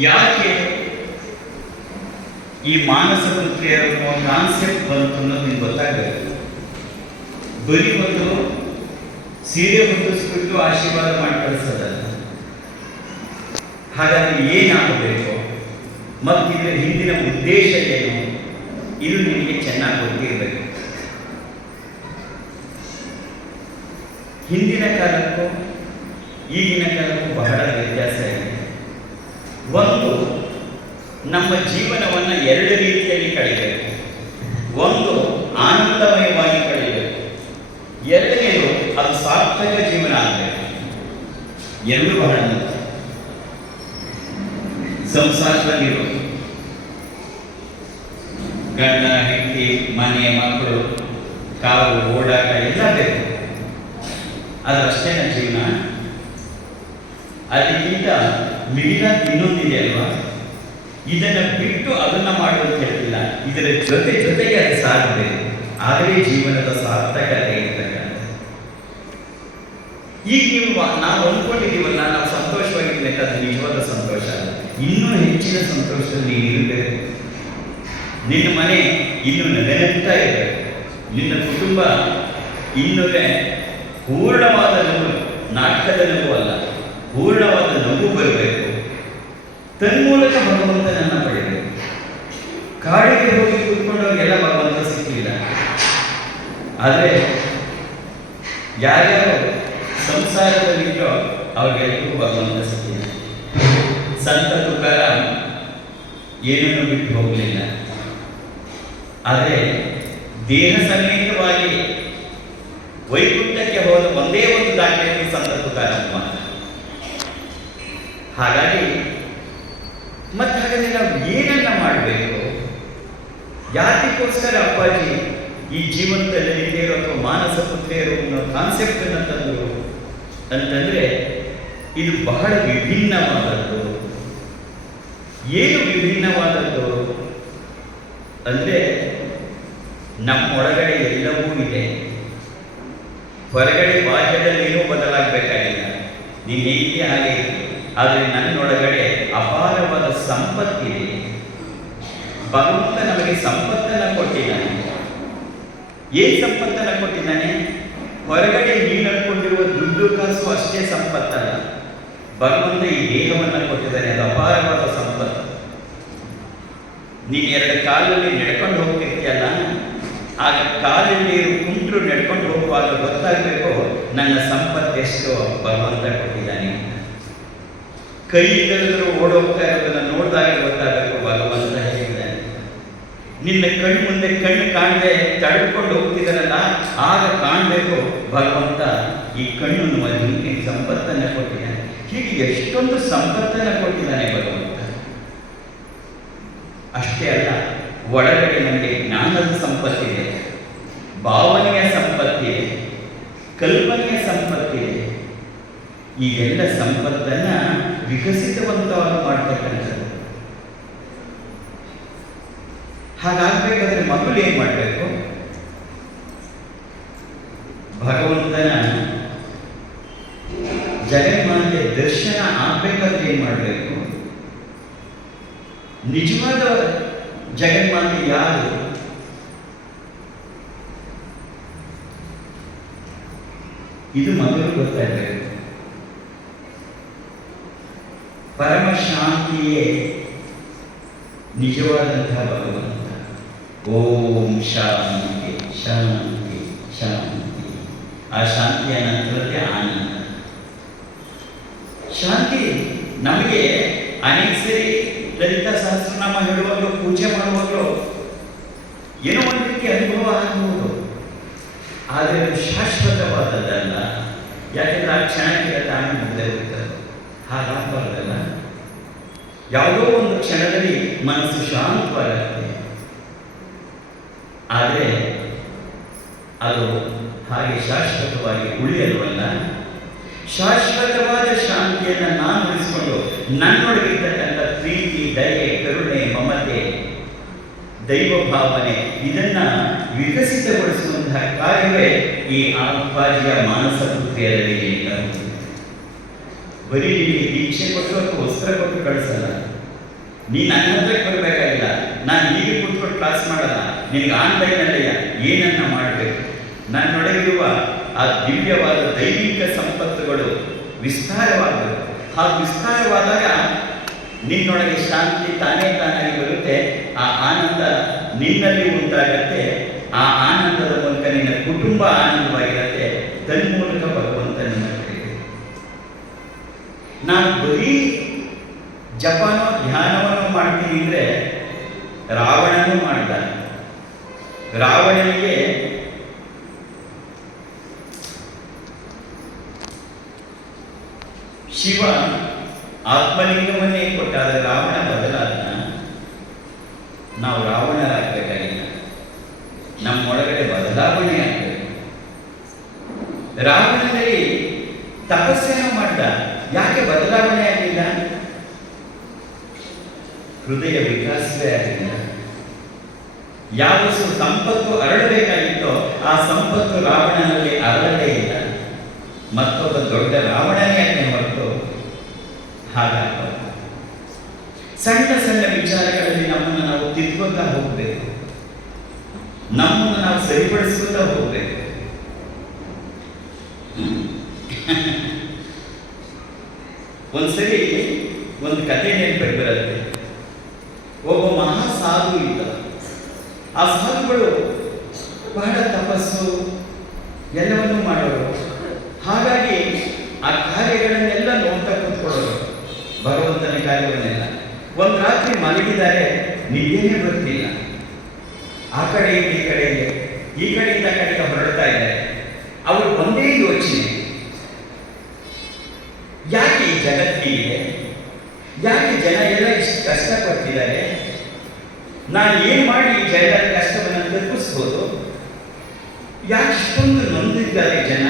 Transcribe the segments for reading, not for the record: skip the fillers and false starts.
ಯಾಕೆ ಈ ಮಾನಸ ಪುತ್ರಿಯ ಕಾನ್ಸೆಪ್ಟ್ ಬಂತು ಅನ್ನೋದು ನಿಮ್ಗೆ ಗೊತ್ತಾಗಬೇಕು. ಬರೀ ಒಂದು ಸೀರೆ ಹೊಂದಿಸ್ಬಿಟ್ಟು ಆಶೀರ್ವಾದ ಮಾಡಿ ಕಳಿಸೋದಲ್ಲ. ಹಾಗಾಗಿ ಏನಾಗಬೇಕು ಮತ್ತು ಇದರ ಹಿಂದಿನ ಉದ್ದೇಶ ಏನು, ಇದು ನಿಮಗೆ ಚೆನ್ನಾಗಿ ಗೊತ್ತಿರಬೇಕು. ಹಿಂದಿನ ಕಾಲಕ್ಕೂ ಈಗಿನ ಕಾಲಕ್ಕೂ ಬಹಳ ವ್ಯತ್ಯಾಸ ಇದೆ. ಒಂದು, ನಮ್ಮ ಜೀವನವನ್ನು ಎರಡು ರೀತಿಯಲ್ಲಿ ಕಳೆಯಬೇಕು. ಒಂದು, ಆನಂದಮಯವಾಗಿ ಕಳೆಯಬೇಕು. ಎರಡನೇದು, ಅದು ಸಾರ್ಥಕ ಜೀವನ ಆಗಬೇಕು. ಎರಡು ಬಹಳ ಮುಖ್ಯ. ಸಂಸಾರದಲ್ಲಿರೋದು ಗಂಡ ಹೆಂಡತಿ, ಮನೆ, ಮಕ್ಕಳು, ಕಾರು, ಓಡಾಟ ಎಲ್ಲ ಬೇಕು. ಅದರಷ್ಟೇ ನನ್ನ ಜೀವನ. ಅದಕ್ಕಿಂತ ಮಿಗಿಲ ಇನ್ನೊಂದಿದೆ ಅಲ್ವಾ, ಇದನ್ನು ಬಿಟ್ಟು ಅದನ್ನ ಮಾಡುವಂತ ಹೇಳ್ತಿಲ್ಲ, ಇದರ ಜೊತೆಗೆ ಅದು ಸಾಗಬೇಕು. ಆಗಲೇ ಜೀವನದ ಸಾರ್ಥಕತೆ ಇರ್ತಕ್ಕಂಥ. ಈಗ ನಾವು ಅಂದ್ಕೊಂಡಿದ್ದೀವಲ್ಲ, ನಾವು ಸಂತೋಷವಾಗಿರ್ಬೇಕು, ಅದು ನಿಜವಾದ ಸಂತೋಷ. ಇನ್ನೂ ಹೆಚ್ಚಿನ ಸಂತೋಷದಲ್ಲಿ ನೀನಿರಬೇಕು. ನಿನ್ನ ಮನೆ ಇನ್ನು ನಗನಗ್ತಾ ಇರಬೇಕು. ನಿನ್ನ ಕುಟುಂಬ ಇನ್ನೂ ಪೂರ್ಣವಾದ ನಗು, ನಾಟಕದ ನಗು ಅಲ್ಲ, ಪೂರ್ಣವಾದ ನಗು ಬರಬೇಕು. ತನ್ಮೂಲಕ ಭಗವಂತನನ್ನು ಪಡೆಯಬೇಕು. ಕಾಡಿಗೆ ಹೋಗಿ ಕೂತ್ಕೊಂಡವ್ರಿಗೆಲ್ಲ ಭಗವಂತ ಸಿಕ್ಕಿಲ್ಲ. ಆದರೆ ಯಾರ್ಯಾರು ಸಂಸಾರದಲ್ಲಿದ್ದೋ ಅವ್ರಿಗೆಲ್ಲರಿಗೂ ಭಗವಂತ ಸಿಕ್ಕಿಲ್ಲ. ಸಂತ ತುಕಾರಾಮ್ ಏನನ್ನು ಬಿಟ್ಟು ಹೋಗಲಿಲ್ಲ. ಆದರೆ ದೇಹ ಸಮೇತವಾಗಿ ವೈಕುಂಠಕ್ಕೆ ಹೋದ ಒಂದೇ ಒಂದು ದಾಖಲೆಯಲ್ಲಿ ಸಂತ ತುಕಾರಾಮ್ ಮಾತ್ರ. ಹಾಗಾಗಿ ಹಾಗಾದ್ರೆ ನಾವು ಏನನ್ನ ಮಾಡಬೇಕು? ಯಾತಿಗೋಸ್ಕರ ಅಪ್ಪಾಜಿ ಈ ಜೀವನದಲ್ಲಿ ಹಿರಿಯರು ಅಥವಾ ಮಾನಸ ಪುತ್ರಿಯರು ಅನ್ನೋ ಕಾನ್ಸೆಪ್ಟ್ ಅನ್ನು ತಂದರು ಅಂತಂದ್ರೆ, ಇದು ಬಹಳ ವಿಭಿನ್ನವಾದದ್ದು. ಏನು ವಿಭಿನ್ನವಾದದ್ದು ಅಂದ್ರೆ, ನಮ್ಮೊಳಗಡೆ ಎಲ್ಲವೂ ಇದೆ. ಹೊರಗಡೆ ಬಾಹ್ಯದಲ್ಲಿ ಏನೂ ಬದಲಾಗಬೇಕಾಗಿಲ್ಲ. ನೀನು ಹೇಗೆ ಹಾಗೆ, ಆದರೆ ನನ್ನೊಳಗಡೆ ಅಪಾರವಾದ ಸಂಪತ್ತಿದೆ. ಭಗವಂತ ನಮಗೆ ಸಂಪತ್ತನ್ನು ಕೊಟ್ಟಿದ್ದಾನೆ. ಏನು ಸಂಪತ್ತನ್ನು ಕೊಟ್ಟಿದ್ದಾನೆ? ಹೊರಗಡೆ ನೀನು ಅನ್ಕೊಂಡಿರುವ ದುಡ್ಡು ಕಾಸು ಅಷ್ಟೇ ಸಂಪತ್ತಲ್ಲ. ಭಗವಂತ ಈ ದೇಹವನ್ನು ಕೊಟ್ಟಿದ್ದಾನೆ, ಅದು ಅಪಾರವಾದ ಸಂಪತ್ತು. ನೀನು ಎರಡು ಕಾಲಲ್ಲಿ ನಡ್ಕೊಂಡು ಹೋಗ್ತಿರ್ತೀಯಲ್ಲ, ಆಗ ಕಾಲಲ್ಲಿ ಕುಂಟರು ನಡ್ಕೊಂಡು ಹೋಗುವಾಗ ಗೊತ್ತಾಗಬೇಕು ನನ್ನ ಸಂಪತ್ತೆಷ್ಟು ಭಗವಂತ ಕೊಟ್ಟಿದ್ದಾನೆ. ಕೈ ಇಲ್ಲದ್ರು ಓಡೋಗ್ತಾ ಇರೋದನ್ನು ನೋಡಿದಾಗ ಗೊತ್ತಾಗಬೇಕು ಭಗವಂತ ಹೇಳಿದ್ದಾನೆ. ನಿನ್ನ ಕಣ್ಣು ಮುಂದೆ ಕಣ್ಣು ಕಾಣದೆ ತಡೆದುಕೊಂಡು ಹೋಗ್ತಿದ್ದಾರಲ್ಲ, ಆಗ ಕಾಣಬೇಕು ಭಗವಂತ ಈ ಕಣ್ಣು ನಿಮಗೆ ಸಂಪತ್ತನ್ನು ಕೊಟ್ಟಿದ್ದಾನೆ. ಹೀಗೆ ಎಷ್ಟೊಂದು ಸಂಪತ್ತನ್ನು ಕೊಟ್ಟಿದ್ದಾನೆ ಭಗವಂತ. ಅಷ್ಟೇ ಅಲ್ಲ, ಒಳಗಡೆ ನಮಗೆ ಜ್ಞಾನದ ಸಂಪತ್ತಿದೆ, ಭಾವನೆಯ ಸಂಪತ್ತಿದೆ, ಕಲ್ಪನೆಯ ಸಂಪತ್ತಿದೆ. ಈಗೆಲ್ಲ ಸಂಪತ್ತನ್ನ ವಿಕಸಿತವಂತವಾಗಿ ಮಾಡ್ತಕ್ಕಂಥದ್ದು. ಹಾಗಾಗಬೇಕಾದ್ರೆ ಮೊದಲು ಏನು ಮಾಡಬೇಕು? ಭಗವಂತನ ಜಗನ್ಮಾತೆಯ ದರ್ಶನ ಆಗಬೇಕಾದ್ರೆ ಏನು ಮಾಡಬೇಕು? ನಿಜವಾದ ಜಗನ್ಮಾತೆ ಯಾರು? ಇದು ಮೊದಲು ಗೊತ್ತಾಗಬೇಕು. ಪರಮ ಶಾಂತಿಯೇ ನಿಜವಾದಂತಹ ಭಗವಂತ. ಓಂ ಶಾಂತಿ ಶಾಂತಿ ಶಾಂತಿ. ಆ ಶಾಂತಿಯ ನಂತರಕ್ಕೆ ಆನಂದ. ಶಾಂತಿ ನಮಗೆ ಅನೇಕ ಸರಿ ಲಲಿತಾ ಸಹಸ್ರನಾಮ ಹೇಳುವಾಗಲೂ, ಪೂಜೆ ಮಾಡುವಾಗಲೂ ಏನೋ ಒಂದು ರೀತಿ ಅನುಭವ ಆಗಬಹುದು. ಆದರೆ ಅದು ಶಾಶ್ವತವಾದದ್ದಲ್ಲ. ಯಾಕೆಂದ್ರೆ ಆ ಕ್ಷಣಕ್ಕೆ ತಾನೇ ಮುಂದೆ ಹೋಗ್ತದೆ. ಹಾಗಾಗಬಾರ್ದಲ್ಲ. ಯಾವುದೋ ಒಂದು ಕ್ಷಣದಲ್ಲಿ ಮನಸ್ಸು ಶಾಂತವಾಗುತ್ತೆ. ಆದರೆ ಅದು ಹಾಗೆ ಶಾಶ್ವತವಾಗಿ ಉಳಿಯಲ್ವಲ್ಲ. ಶಾಶ್ವತವಾದ ಶಾಂತಿಯನ್ನು ನಾನು ಉಳಿಸಿಕೊಂಡು ನನ್ನೊಳಗಿರ್ತಕ್ಕಂಥ ಪ್ರೀತಿ, ದಯೆ, ಕರುಣೆ, ಮಮತೆ, ದೈವ ಭಾವನೆ ಇದನ್ನ ವಿಕಸಿತಗೊಳಿಸುವಂತಹ ಕಾರ್ಯವೇ ಈ ಅಪ್ಪಾಜಿಯ ಮಾನಸ ಪುತ್ರಿಯರಲ್ಲಿ. ಬರೀ ನಿಮಗೆ ದೀಕ್ಷೆ ಕೊಟ್ಟು ಅಥವಾ ವಸ್ತ್ರ ಕೊಟ್ಟು ಕಳಿಸಲ್ಲ, ನೀನು ನನ್ನ ಹತ್ರಕ್ಕೆ ಬರಬೇಕಾಗಿಲ್ಲ, ನಾನು ಹೀಗೆ ಕೂತ್ಕೊಂಡು ಕ್ಲಾಸ್ ಮಾಡಲ್ಲ, ನಿನಗೆ ಆನ್ಲೈನಲ್ಲೇ ಏನನ್ನ ಮಾಡಬೇಕು. ನನ್ನೊಳಗಿರುವ ಆ ದಿವ್ಯವಾದ ದೈವಿಕ ಸಂಪತ್ತುಗಳು ವಿಸ್ತಾರವಾಗಬೇಕು. ಹಾಗೆ ವಿಸ್ತಾರವಾದಾಗ ನಿನ್ನೊಳಗೆ ಶಾಂತಿ ತಾನೇ ತಾನಾಗಿ ಬರುತ್ತೆ. ಆ ಆನಂದ ನಿನ್ನಲ್ಲಿ ಉಂಟಾಗತ್ತೆ. ಆ ಆನಂದದ ಮೂಲಕ ನಿನ್ನ ಕುಟುಂಬ ಆನಂದವಾಗಿರುತ್ತೆ. ತನ್ಮೂಲಕ ಭಗವಂತ ನಿನ್ನ ಕಡೆಗೆ. ನಾನು ಬರೀ ಜಪನೋ ಧ್ಯಾನವನ್ನು ಮಾಡ್ತೀನಿ ಅಂದರೆ ರಾವಣನೂ ಮಾಡ್ತಾನೆ. ರಾವಣನಿಗೆ ಶಿವ ಆತ್ಮಲಿಂಗವನ್ನೇ ಕೊಟ್ಟಾಗ ರಾವಣ ಬದಲಾದ. ನಾವು ರಾವಣರಾಗಬೇಕಾಗಿಲ್ಲ, ನಮ್ಮೊಳಗಡೆ ಬದಲಾವಣೆ ಆಗಬೇಕು. ರಾವಣನಲ್ಲಿ ತಪಸ್ಸನ್ನು ಮಾಡ್ದ, ಯಾಕೆ ಬದಲಾವಣೆ ಆಗಲಿಲ್ಲ? ಹೃದಯ ವಿಕಾಸವೇ ಆಗಲಿಲ್ಲ. ಯಾವ ಸಂಪತ್ತು ಅರಳಬೇಕಾಗಿತ್ತೋ ಆ ಸಂಪತ್ತು ರಾವಣನಲ್ಲಿ ಅರಳಲೇ ಇಲ್ಲ. ಮತ್ತೊಬ್ಬ ದೊಡ್ಡ ರಾವಣನೇ ಅದನ್ನು ಹೊರತು ಹಾಗಾಗ ಸಣ್ಣ ಸಣ್ಣ ವಿಚಾರಗಳಲ್ಲಿ ನಮ್ಮನ್ನು ನಾವು ತಿದ್ದುತ್ತಾ ಹೋಗಬೇಕು, ನಮ್ಮನ್ನು ನಾವು ಸರಿಪಡಿಸ್ಕೊತಾ ಹೋಗಬೇಕು. ಒಂದ್ಸರಿ ಒಂದು ಕಥೆ ನೆನಪಿಗೆ ಬರುತ್ತೆ. ಒಬ್ಬ ಮಹಾ ಸಾಧು ಇದ್ದ. ಆ ಸಾಧುಗಳು ಬಹಳ ತಪಸ್ಸು ಎಲ್ಲವನ್ನೂ ಮಾಡೋರು. ಹಾಗಾಗಿ ಆ ಕಾರ್ಯಗಳನ್ನೆಲ್ಲ ನೋಡ್ತಾ ಕೂತ್ಕೊಳ್ಳೋರು, ಭಗವಂತನ ಕಾರ್ಯವನ್ನೆಲ್ಲ. ಒಂದು ರಾತ್ರಿ ಮಲಗಿದ್ದಾರೆ, ನಿದ್ದೆನೇ ಬರ್ತಿಲ್ಲ. ಆ ಕಡೆಯಿಂದ ಈ ಕಡೆಗೆ, ಈ ಕಡೆಯಿಂದ ಆ ಕಡೆಗೆ ಹೊರಡ್ತಾ ಇದ್ದಾರೆ. ಅವರು ಒಂದೇ ಯೋಚನೆ, ಯಾಕೆ ಈ ಜಗತ್ತಿಗೆ, ಯಾಕೆ ಜನ ಎಲ್ಲ ಇಷ್ಟು ಕಷ್ಟಪಡ್ತಿದ್ದಾರೆ, ನಾನು ಏನು ಮಾಡಿ ಈ ಜನರ ಕಷ್ಟವನ್ನು ತಪ್ಪಿಸ್ಬೋದು, ಯಾಕೆ ಇಷ್ಟೊಂದು ನೊಂದಿದ್ದಾರೆ ಜನ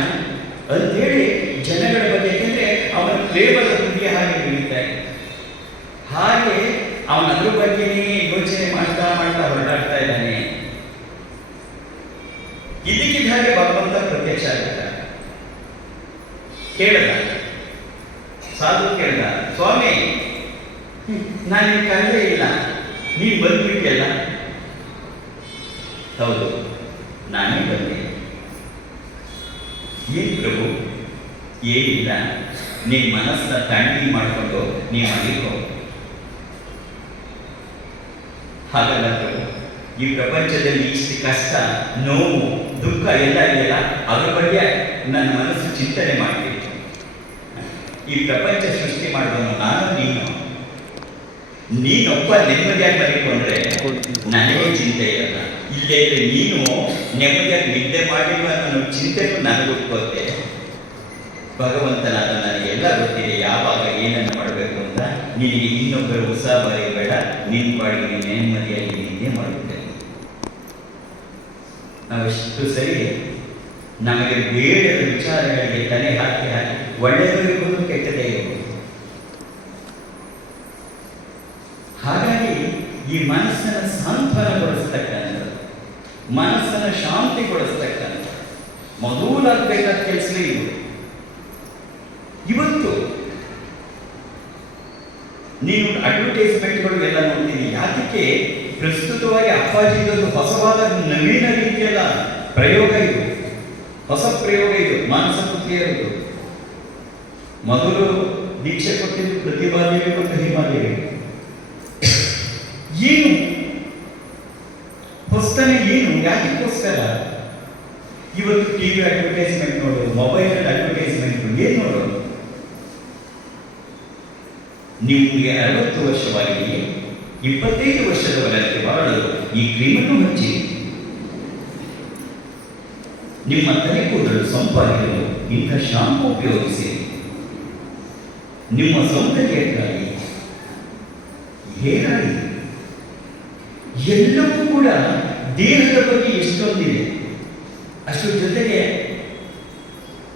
ಅಂತೇಳಿ ಜನಗಳ ಬಗ್ಗೆ. ಯಾಕೆಂದ್ರೆ ಅವನ ಪ್ರೇಮದ ಹುಡುಗಿ ಹಾಗೆ ಬೆಳೀತಾರೆ. ಹಾಗೆ ಅವನ ಅದ್ರ ಬಗ್ಗೆನೇ ಯೋಚನೆ ಮಾಡ್ತಾ ಮಾಡ್ತಾ ಹೊರಟಾಡ್ತಾ ಇದ್ದಾನೆ. ಇದಕ್ಕಿದ್ದ ಹಾಗೆ ಭಗವಂತ ಪ್ರತ್ಯಕ್ಷ ಆಗಿದ್ದಾರೆ. ಕೇಳ್ದ, ಸಾಧು ಕೇಳ್ದ, ಸ್ವಾಮಿ ನಾನು ನಿಮ್ಗೆ ಕಂಡೇ ಇಲ್ಲ, ನೀವು ಬಂದ್ಬಿಟ್ಟಿಯಲ್ಲ. ಹೌದು, ನಾನೇ ಬಂದೆ. ಏನು ಪ್ರಭು? ಏನಿಲ್ಲ, ನಿಮ್ಮ ಮನಸ್ಸನ್ನ ತಣ್ಣಿ ಮಾಡಿಕೊಂಡು ನೀವು ಅಲ್ಲಿಗೆ ಹೋಗಿ. ಹಾಗಲ್ಲ ಪ್ರಭು, ಈ ಪ್ರಪಂಚದಲ್ಲಿ ಇಷ್ಟು ಕಷ್ಟ, ನೋವು, ದುಃಖ ಎಲ್ಲ ಇದೆಯಲ್ಲ, ಅದ್ರ ಬಗ್ಗೆ ನನ್ನ ಮನಸ್ಸು ಚಿಂತನೆ ಮಾಡಬೇಕು. ಈ ಪ್ರಪಂಚ ಸೃಷ್ಟಿ ಮಾಡೋನು ನಾನು, ನೀನೊಬ್ಬ ನೆಮ್ಮದಿಯಾಗಿ ಬರೀಕೊಂಡ್ರೆ ನನಗೆ ಚಿಂತೆ ಇರಲ್ಲ. ಇಲ್ಲೇ ಇದ್ರೆ ನೀನು ನೆಮ್ಮದಿಯಾಗಿ ನಿದ್ದೆ ಮಾಡಿರುವ ಅನ್ನೋ ಚಿಂತೆಗೂ ನನಗೊಪ್ಕೋತೆ. ಭಗವಂತನಾದ ನನಗೆ ಎಲ್ಲ ಗೊತ್ತಿದೆ, ಯಾವಾಗ ಏನನ್ನು ಮಾಡಬೇಕು ಅಂತ. ನಿನಗೆ ಇನ್ನೊಬ್ಬರು ಉತ್ಸಾಹ ಬೇಡ, ನಿನ್ನ ಪಾಡಿಗೆ ನೀನು ನೆಮ್ಮದಿಯಾಗಿ ನಿದ್ದೆ ಮಾಡುತ್ತೇನೆ. ನಾವೆಷ್ಟು ಸರಿ ನಮಗೆ ಬೇಡದ ವಿಚಾರಗಳಿಗೆ ತಲೆ ಹಾಕಿ ಹಾಕಿ ಒಳ್ಳೆಯದಕ್ಕೂ ಕೆಟ್ಟದೇ ಇರಬಹುದು. ಹಾಗಾಗಿ ಈ ಮನಸ್ಸನ್ನು ಸಾಂತ್ವನಗೊಳಿಸ್ತಕ್ಕಂಥದ್ದು, ಮನಸ್ಸನ್ನು ಶಾಂತಿಗೊಳಿಸ್ತಕ್ಕಂಥ ಮೊದಲಾಗಬೇಕಾದ ಕೆಲಸವೇ ಇದು. ಇವತ್ತು ನೀವು ಅಡ್ವರ್ಟೈಸ್ಮೆಂಟ್ಗಳು ಎಲ್ಲ ನೋಡ್ತೀನಿ. ಯಾಕೆ? ಪ್ರಸ್ತುತವಾಗಿ ಅಪ್ಪಾಜಿದೊಂದು ಹೊಸವಾದ ನವೀನ ರೀತಿಯಲ್ಲ ಪ್ರಯೋಗ ಇದು, ಹೊಸ ಪ್ರಯೋಗ ಇದು, ಮಾನಸ ಪುತ್ರಿಯರದು. ಮೊದಲು ದೀಕ್ಷೆ ಕೊಟ್ಟಿದ್ದು ಪ್ರತಿಭಾದೇವಿ ಮತ್ತು ಹಿಮಾದೇವಿ. ಏನು ಹೊಸತನ, ಏನು, ಯಾಕೆಗೋಸ್ಕರ? ಇವತ್ತು ಟಿವಿ ಅಡ್ವರ್ಟೈಸ್ಮೆಂಟ್ ನೋಡು, ಮೊಬೈಲ್ ಅಡ್ವರ್ಟೈಸ್ಮೆಂಟ್ ಏನು ನೋಡು. ನಿಮಗೆ 60 ವರ್ಷವಾಗಿ 25 ವರ್ಷದವರೆಗೆ ಬಾಳಲು ಈ ಕ್ರೀಮನ್ನು ಹಚ್ಚಿ ನಿಮ್ಮ ತಲೆ ಕೂದಲು ಸಂಪಾದಿಸಲು ಇಂಥ ಶಾಂಪು ಉಪಯೋಗಿಸಿ. ನಿಮ್ಮ ಸೌಂದರ್ಯಕ್ಕಾಗಿ ಹೇರಾಡಿ. ಎಲ್ಲವೂ ಕೂಡ ದೇಹದ ಬಗ್ಗೆ ಎಷ್ಟೊಂದಿದೆ. ಅಷ್ಟರ ಜೊತೆಗೆ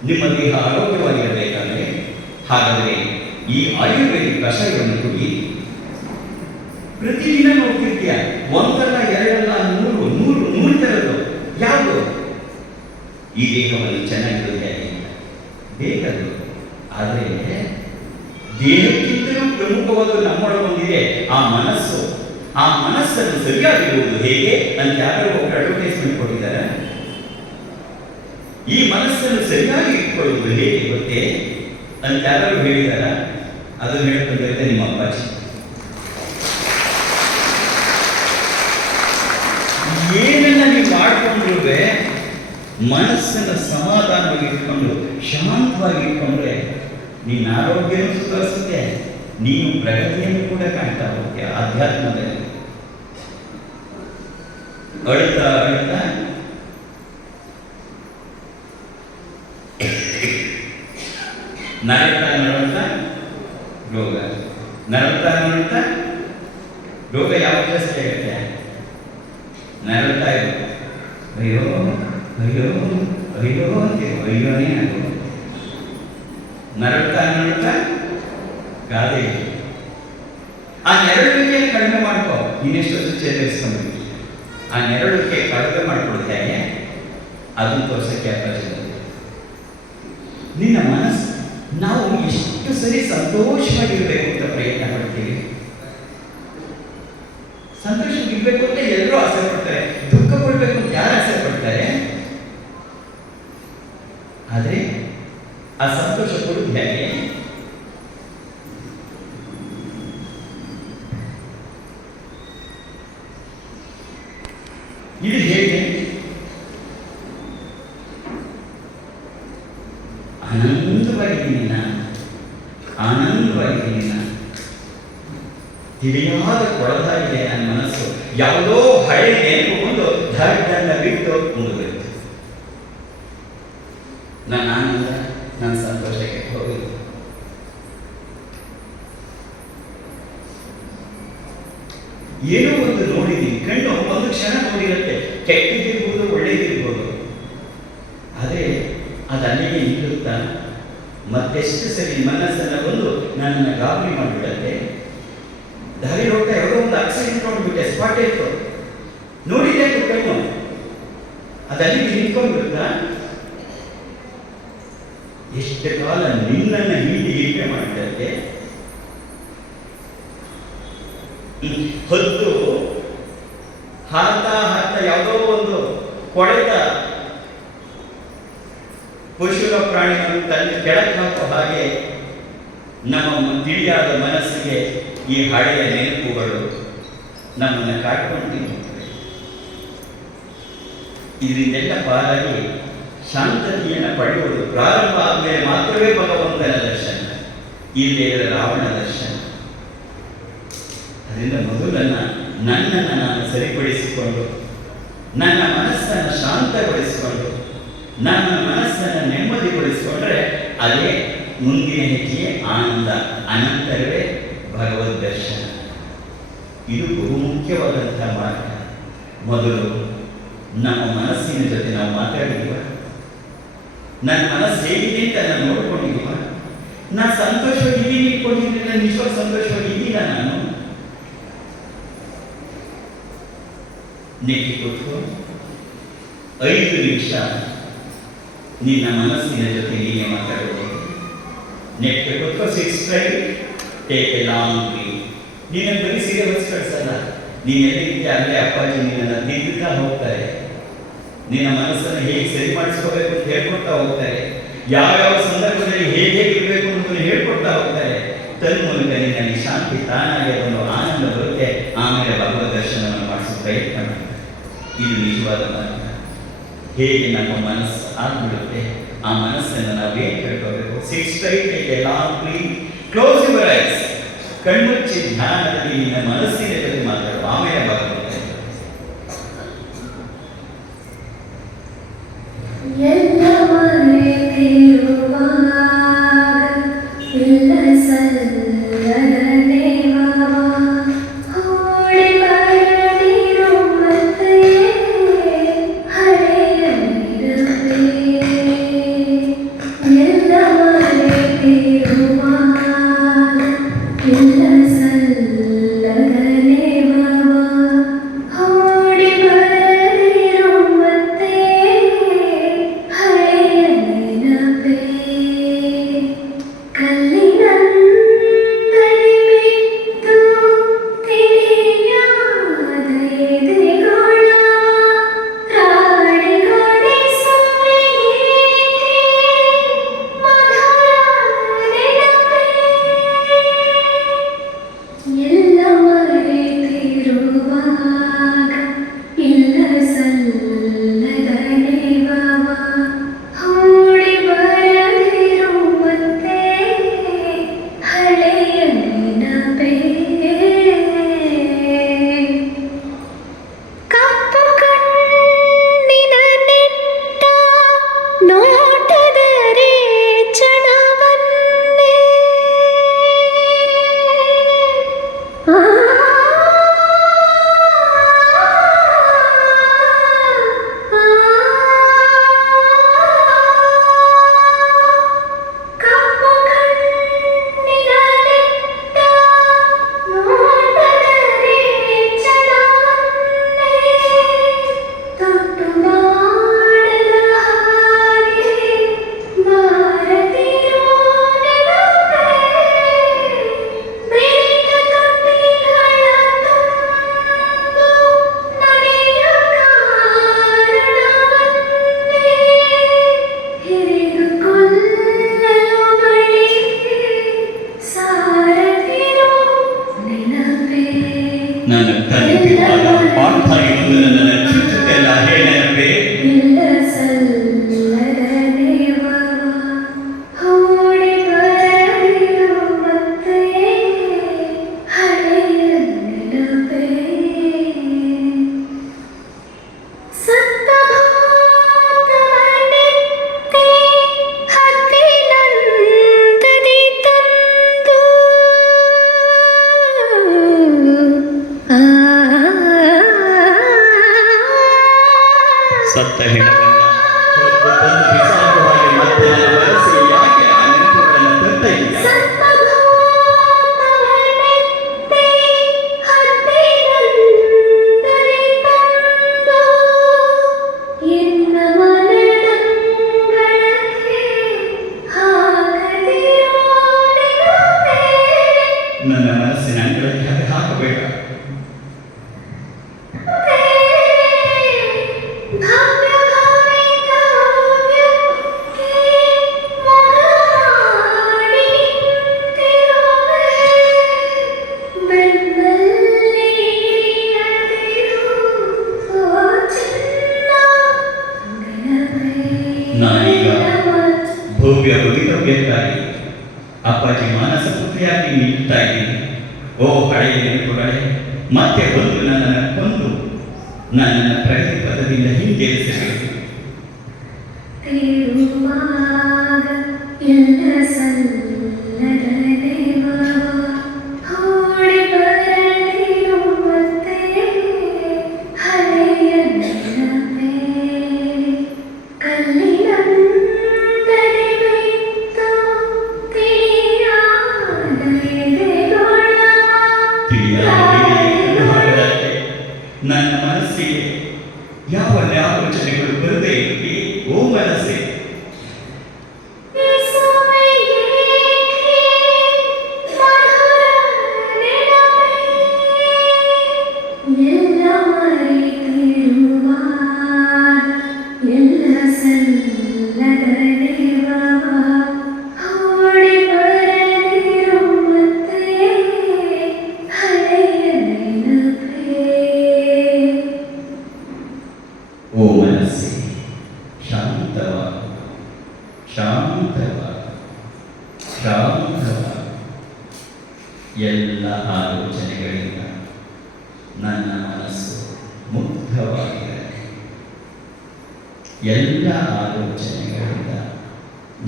ನಿಮ್ಮ ದೇಹ ಆರೋಗ್ಯವಾಗಿರಬೇಕಾದ್ರೆ ಹಾಗಾದರೆ ಈ ಆಯುರ್ವೇದಿಕ್ ಕಷಾಯವನ್ನು ಕುಡಿ. ಪ್ರತಿದಿನ ನೋಡ್ತಿರ್ತೀಯ, ಒಂದಲ್ಲ ಎರಡಲ್ಲ, 100 ಥರದ್ದು. ಯಾವುದು? ಈ ದೇಹವನ್ನು ಚೆನ್ನಾಗಿರುತ್ತೆ ಬೇಕದು. ಆದರೆ ದೇಹಕ್ಕಿಂತಲೂ ಪ್ರಮುಖವಾದ ನಮ್ಮೊಳಗೊಂದಿದೆ ಆ ಮನಸ್ಸು. ಆ ಮನಸ್ಸನ್ನು ಸರಿಯಾಗಿರುವುದು ಹೇಗೆ ಅಂತ ಯಾರೋ ಒಬ್ಬರು ಅಡ್ವರ್ಟೈಸ್ಮೆಂಟ್ ಕೊಟ್ಟಿದ್ದಾರೆ. ಈ ಮನಸ್ಸನ್ನು ಸರಿಯಾಗಿ ಇಟ್ಕೊಳ್ಳುವುದು ಹೇಗೆ ಗೊತ್ತೇ ಅಂತ ಯಾರು ಹೇಳಿದಾರ? ಅದು ಹೇಳ್ಕೊಂಡಿರುತ್ತೆ ನಿಮ್ಮ ಅಪ್ಪಾಜಿ. ಏನನ್ನ ನೀವು ಮಾಡಿಕೊಂಡ್ರೂ ಮನಸ್ಸನ್ನು ಸಮಾಧಾನವಾಗಿ ಇಟ್ಕೊಂಡು ಶಾಂತವಾಗಿ ಇಟ್ಕೊಂಡ್ರೆ ನಿನ್ನ ಆರೋಗ್ಯನೂ ಸುಧಾರಿಸುತ್ತೆ, ನೀನು ಪ್ರಗತಿಯನ್ನು ಕೂಡ ಕಾಣ್ತಾ ಹೋಗ್ತೀಯ ಆಧ್ಯಾತ್ಮದಲ್ಲಿ. ಅಳ್ತಾ ಅಳ್ತಾ ನರಳ್ತಾ ನರಳ್ತಾ ರೋಗ, ನರಳ್ತಾ ನರಳ್ತಾ ರೋಗ ಯಾವ ಜಾಸ್ತಿ ಆಗುತ್ತೆ? ನರಳ್ತಾ ಇರುತ್ತೆ. ಅಯ್ಯೋ ಅಯ್ಯೋ ಅಯ್ಯೋ ಅಂತೀವಿ, ಅಯ್ಯೋನೇ ಆಗೋದು. ನರಳ್ತಾ ನರಳ್ತಾ ಗಾದೆ. ಆ ನೆರಳುವಿಕೆ ಕಡಿಮೆ ಮಾಡ್ಕೋ, ಇನ್ನೆಷ್ಟು ಚೇತರಿಸ್ಕೊಂಡ್ಬಿಟ್ಟು ಆ ನೆರಳುವಿಕೆ ಕಡಿಮೆ ಮಾಡ್ಕೊಳ್ಳೋದು ಹೇಗೆ ಅದನ್ನು ತೋರ್ಸಕ್ಕೆ ಅವಕಾಶ. ನಿನ್ನ ಮನಸ್ಸು, ನಾವು ಎಷ್ಟು ಸರಿ ಸಂತೋಷವಾಗಿರ್ಬೇಕು ಅಂತ ಪ್ರಯತ್ನ ಪಡ್ತೀವಿ. ಸಂತೋಷವಾಗಿರ್ಬೇಕು ಅಂತ ಎಲ್ಲರೂ ಆಸೆ ಪಡ್ತಾರೆ, ದುಃಖ ಪಡ್ಬೇಕು ಅಂತ ಯಾರು ಆಸೆ ಪಡ್ತಾರೆ? ಆದ್ರೆ ಆ ಸಂತೋಷ ಕೊಡುವುದು ಹೇಗೆ? ಇದು ಹೇಗೆ? ಆನಂದವಾಗಿದ್ದೀನಿ ನಾನು, ಆನಂದವಾಗಿದ್ದೀನಿ ನಾನು. ತಿಳಿಯಾದ ಕೊಳದಾಗಿದೆ ನನ್ನ ಮನಸ್ಸು. ಯಾವುದೋ ಹಳೆ ನೆನಪುಕೊಂಡು ಧರ್ಮನ್ನ ಬಿಟ್ಟು ಮುಂದುವರಿತು. ನನ್ನ ಆನಂದ, ನನ್ನ ಸಂತೋಷಕ್ಕೆ ಹೋಗುದು. ಏನೋ ಒಂದು ನೋಡಿದ್ದೀನಿ, ಕಣ್ಣು ಒಂದು ಕ್ಷಣ ನೋಡಿರುತ್ತೆ, ಕೆಟ್ಟದಿರ್ಬೋದು ಒಳ್ಳೇದಿರ್ಬೋದು. ಆದರೆ ಅದು ಅಲ್ಲಿಗೆ ನಿಲ್ಲುತ್ತಾ ಮತ್ತೆಷ್ಟು ಸರಿ ಮನಸ್ಸನ್ನು ಬಂದು ನನ್ನನ್ನು ಗಾಬರಿ ಮಾಡಿಬಿಡತ್ತೆ. ದಾರಿ ಹೋಗ್ತಾ ಯಾವುದೋ ಒಂದು ಆಕ್ಸಿಡೆಂಟ್ ನೋಡ್ಬಿಟ್ಟೆ, ಸ್ಪಾಟ್ ಇತ್ತು, ನೋಡಿದ್ದೆ ಕಣ್ಣು, ಅದು ಅಲ್ಲಿಗೆ ನಿಂತ್ಕೊಂಡ್ಬಿಡುತ್ತಾ. ಎಷ್ಟು ಕಾಲ ನಿನ್ನನ್ನು ಹೀಗೆ ಮಾಡಿಬಿಡತ್ತೆ. ಹೊತ್ತು ಹಾರ್ತಾ ಹಾರ್ತಾ ಯಾವುದೋ ಒಂದು ಕೊಳೆತ ಪಶುರ ಪ್ರಾಣಿಗಳು ತನ್ನ ಕೆಳಕ್ಕೆ ಹಾಕೋ ಹಾಗೆ ನಮ್ಮ ತಿಳಿಯಾದ ಮನಸ್ಸಿಗೆ ಈ ಹಳೆಯ ನೆನಪುಗಳು ನಮ್ಮನ್ನು ಕಾಡ್ಕೊಂಡು ಇದರಿಂದೆಲ್ಲ ಪಾರಾಗಿ ಶಾಂತತೆಯನ್ನು ಪಡೆಯುವುದು ಪ್ರಾರಂಭ ಆದಮೇಲೆ ಮಾತ್ರವೇ ಭಗವಂತನ ದರ್ಶನ, ಇಲ್ಲೇ ರಾವಣ ದರ್ಶನ. ಅದರಿಂದ ಮೊದಲನ್ನು ನನ್ನನ್ನು ನಾನು ಸರಿಪಡಿಸಿಕೊಂಡು, ನನ್ನ ಮನಸ್ಸನ್ನು ಶಾಂತಗೊಳಿಸಿಕೊಂಡು, ನನ್ನ ಮನಸ್ಸನ್ನು ನೆಮ್ಮದಿಗೊಳಿಸಿಕೊಂಡ್ರೆ ಅದೇ ಮುಂದಿನ ಹೆಜ್ಜೆಯೇ ಆನಂದ, ಅನಂತರವೇ ಭಗವದ್ ದರ್ಶನ. ಇದು ಬಹುಮುಖ್ಯವಾದಂಥ ಮಾರ್ಗ. ಮೊದಲು ನಮ್ಮ ಮನಸ್ಸಿನ ಜೊತೆ ನಾವು ಮಾತಾಡಿದೀವ, ನನ್ನ ಮನಸ್ಸು ಹೇಗಿದೆ ಅಂತ ನಾನು ನೋಡ್ಕೊಂಡಿದ್ದೀವ, ನಾನು ಸಂತೋಷವಾಗಿದ್ದೀನಿ ಇಟ್ಕೊಂಡಿದ್ದೀನಿ, ನಾನು ನಿಜವಾಗಿ ಸಂತೋಷವಾಗಿದ್ದೀನ ನಾನು. ನೆಟ್ಟಿ ಕೊಟ್ಟು 5 ನಿಮಿಷ ನಿನ್ನ ಮನಸ್ಸಿನ ಜೊತೆ ನೀನೇ ಮಾತಾಡಬಹುದು. ನೆಟ್ಗೆ ಕೊಟ್ಟು 6 straight, take a long breath. ನೀನನ್ನು ಬರೀ ಸೀರೆ ಹೊಸ ಕಳಿಸಲ್ಲ, ನೀನು ಎಲ್ಲಿದ್ದೆ ಅಲ್ಲೇ ಅಪ್ಪಾಜಿ ನಿನ್ನನ್ನು ತಿದ್ದುತ್ತಾ ಹೋಗ್ತಾರೆ. ನಿನ್ನ ಮನಸ್ಸನ್ನು ಹೇಗೆ ಸರಿ ಮಾಡಿಸ್ಕೋಬೇಕು ಅಂತ ಹೇಳ್ಕೊಡ್ತಾ ಹೋಗ್ತಾರೆ. ಯಾವ್ಯಾವ ಸಂದರ್ಭದಲ್ಲಿ ಹೇಗೆ ಇರಬೇಕು ಅಂತ ಹೇಳ್ಕೊಡ್ತಾ ಹೋಗ್ತಾರೆ. ತನ್ಮೂಲಕ ನಿನ್ನಲ್ಲಿ ಶಾಂತಿ ತಾನಾಗಿ ಅದನ್ನು ಆನಂದ ಬರುತ್ತೆ. ಆಮೇಲೆ ಭಗವದ್ ದರ್ಶನವನ್ನು ಮಾಡಿಸೋ ಪ್ರಯತ್ನ ಮಾಡ್ತಾರೆ. ಇದು ನಿಜವಾದ ಮಾರ್ಗ. ಹೇಗೆ ನಮ್ಮ ಮನಸ್ಸು ಆಗ್ಬಿಡುತ್ತೆ, ಆ ಮನಸ್ಸನ್ನು ನಾವೇನು ಕೇಳ್ಕೋಬೇಕು? 6 straight, take a long breath, close your eyes. ಕಣ್ಮುಚ್ಚಿ ಧ್ಯಾನದಲ್ಲಿ ನಿನ್ನ ಮನಸ್ಸಿನ ಜೊತೆ ಮಾತಾಡು. ಆಮೇಲೆ ಭಗವಂತ ಎಲ್ಲ ಮರೆತಿರುವಾಗ ಎಲ್ಲ ಸಲ್ಲದನೆ ಹೋಳಿ ಬರದಿರು ಮತ್ತೆ ಹಳೆಯದಿರದೆ. ಎಲ್ಲ ಮರೆತಿರುವಾಗ ಎಲ್ಲ ಸಲ್ಲದನೆ ಸತ್ತ ಹೆಣವನ್ನ ಹೊತ್ತು ತಂದು ಬಿಸಾಕುವ ಹಾಗೆ ಮತ್ತೆ ನನ್ನ ಮನಸ್ಸು ಯಾಕೆ ಆ ನೆನಪುಗಳನ್ನು ತರ್ತಾ ಇದೆಯಾ? ನನ್ನ ಮನಸ್ಸಿನ ಅಂಗಳಕ್ಕೆ ಹಾಗೆ ಹಾಕಬೇಡ. ನಾನೀಗ ಭವ್ಯ ಭವಿತವ್ಯಕ್ಕಾಗಿ ಅಪ್ಪಾಜಿ ಮಾನಸ ಪುತ್ರಿಯಾಗಿ ನಿಲ್ತಾ ಇದ್ದೀನಿ. ಓ ಹಳೆಯ ನೆನಪುಗಳೇ, ಮತ್ತೆ ಬಂದು ನನ್ನನ್ನು ಕೊಂದು ನನ್ನನ್ನು ಪ್ರಗತಿ ಪದದಿಂದ ಹಿಂಗೆಳಿಸಬೇಕು. ನನ್ನ ಮನಸ್ಸಿಗೆ ಯಾವ ಆಲೋಚನೆಗಳು ಬರದೇ ಇರಲಿ. ಓ ಮನಸ್ಸೇ, ಓ ಮನಸ್ಸೇ, ಶಾಂತವಾಗಿ ಶಾಂತವಾಗಿ ಶಾಂತವಾಗಿ ಎಲ್ಲ ಆಲೋಚನೆಗಳಿಂದ ನನ್ನ ಮನಸ್ಸು ಮುಗ್ಧವಾಗಿದೆ. ಎಲ್ಲ ಆಲೋಚನೆಗಳಿಂದ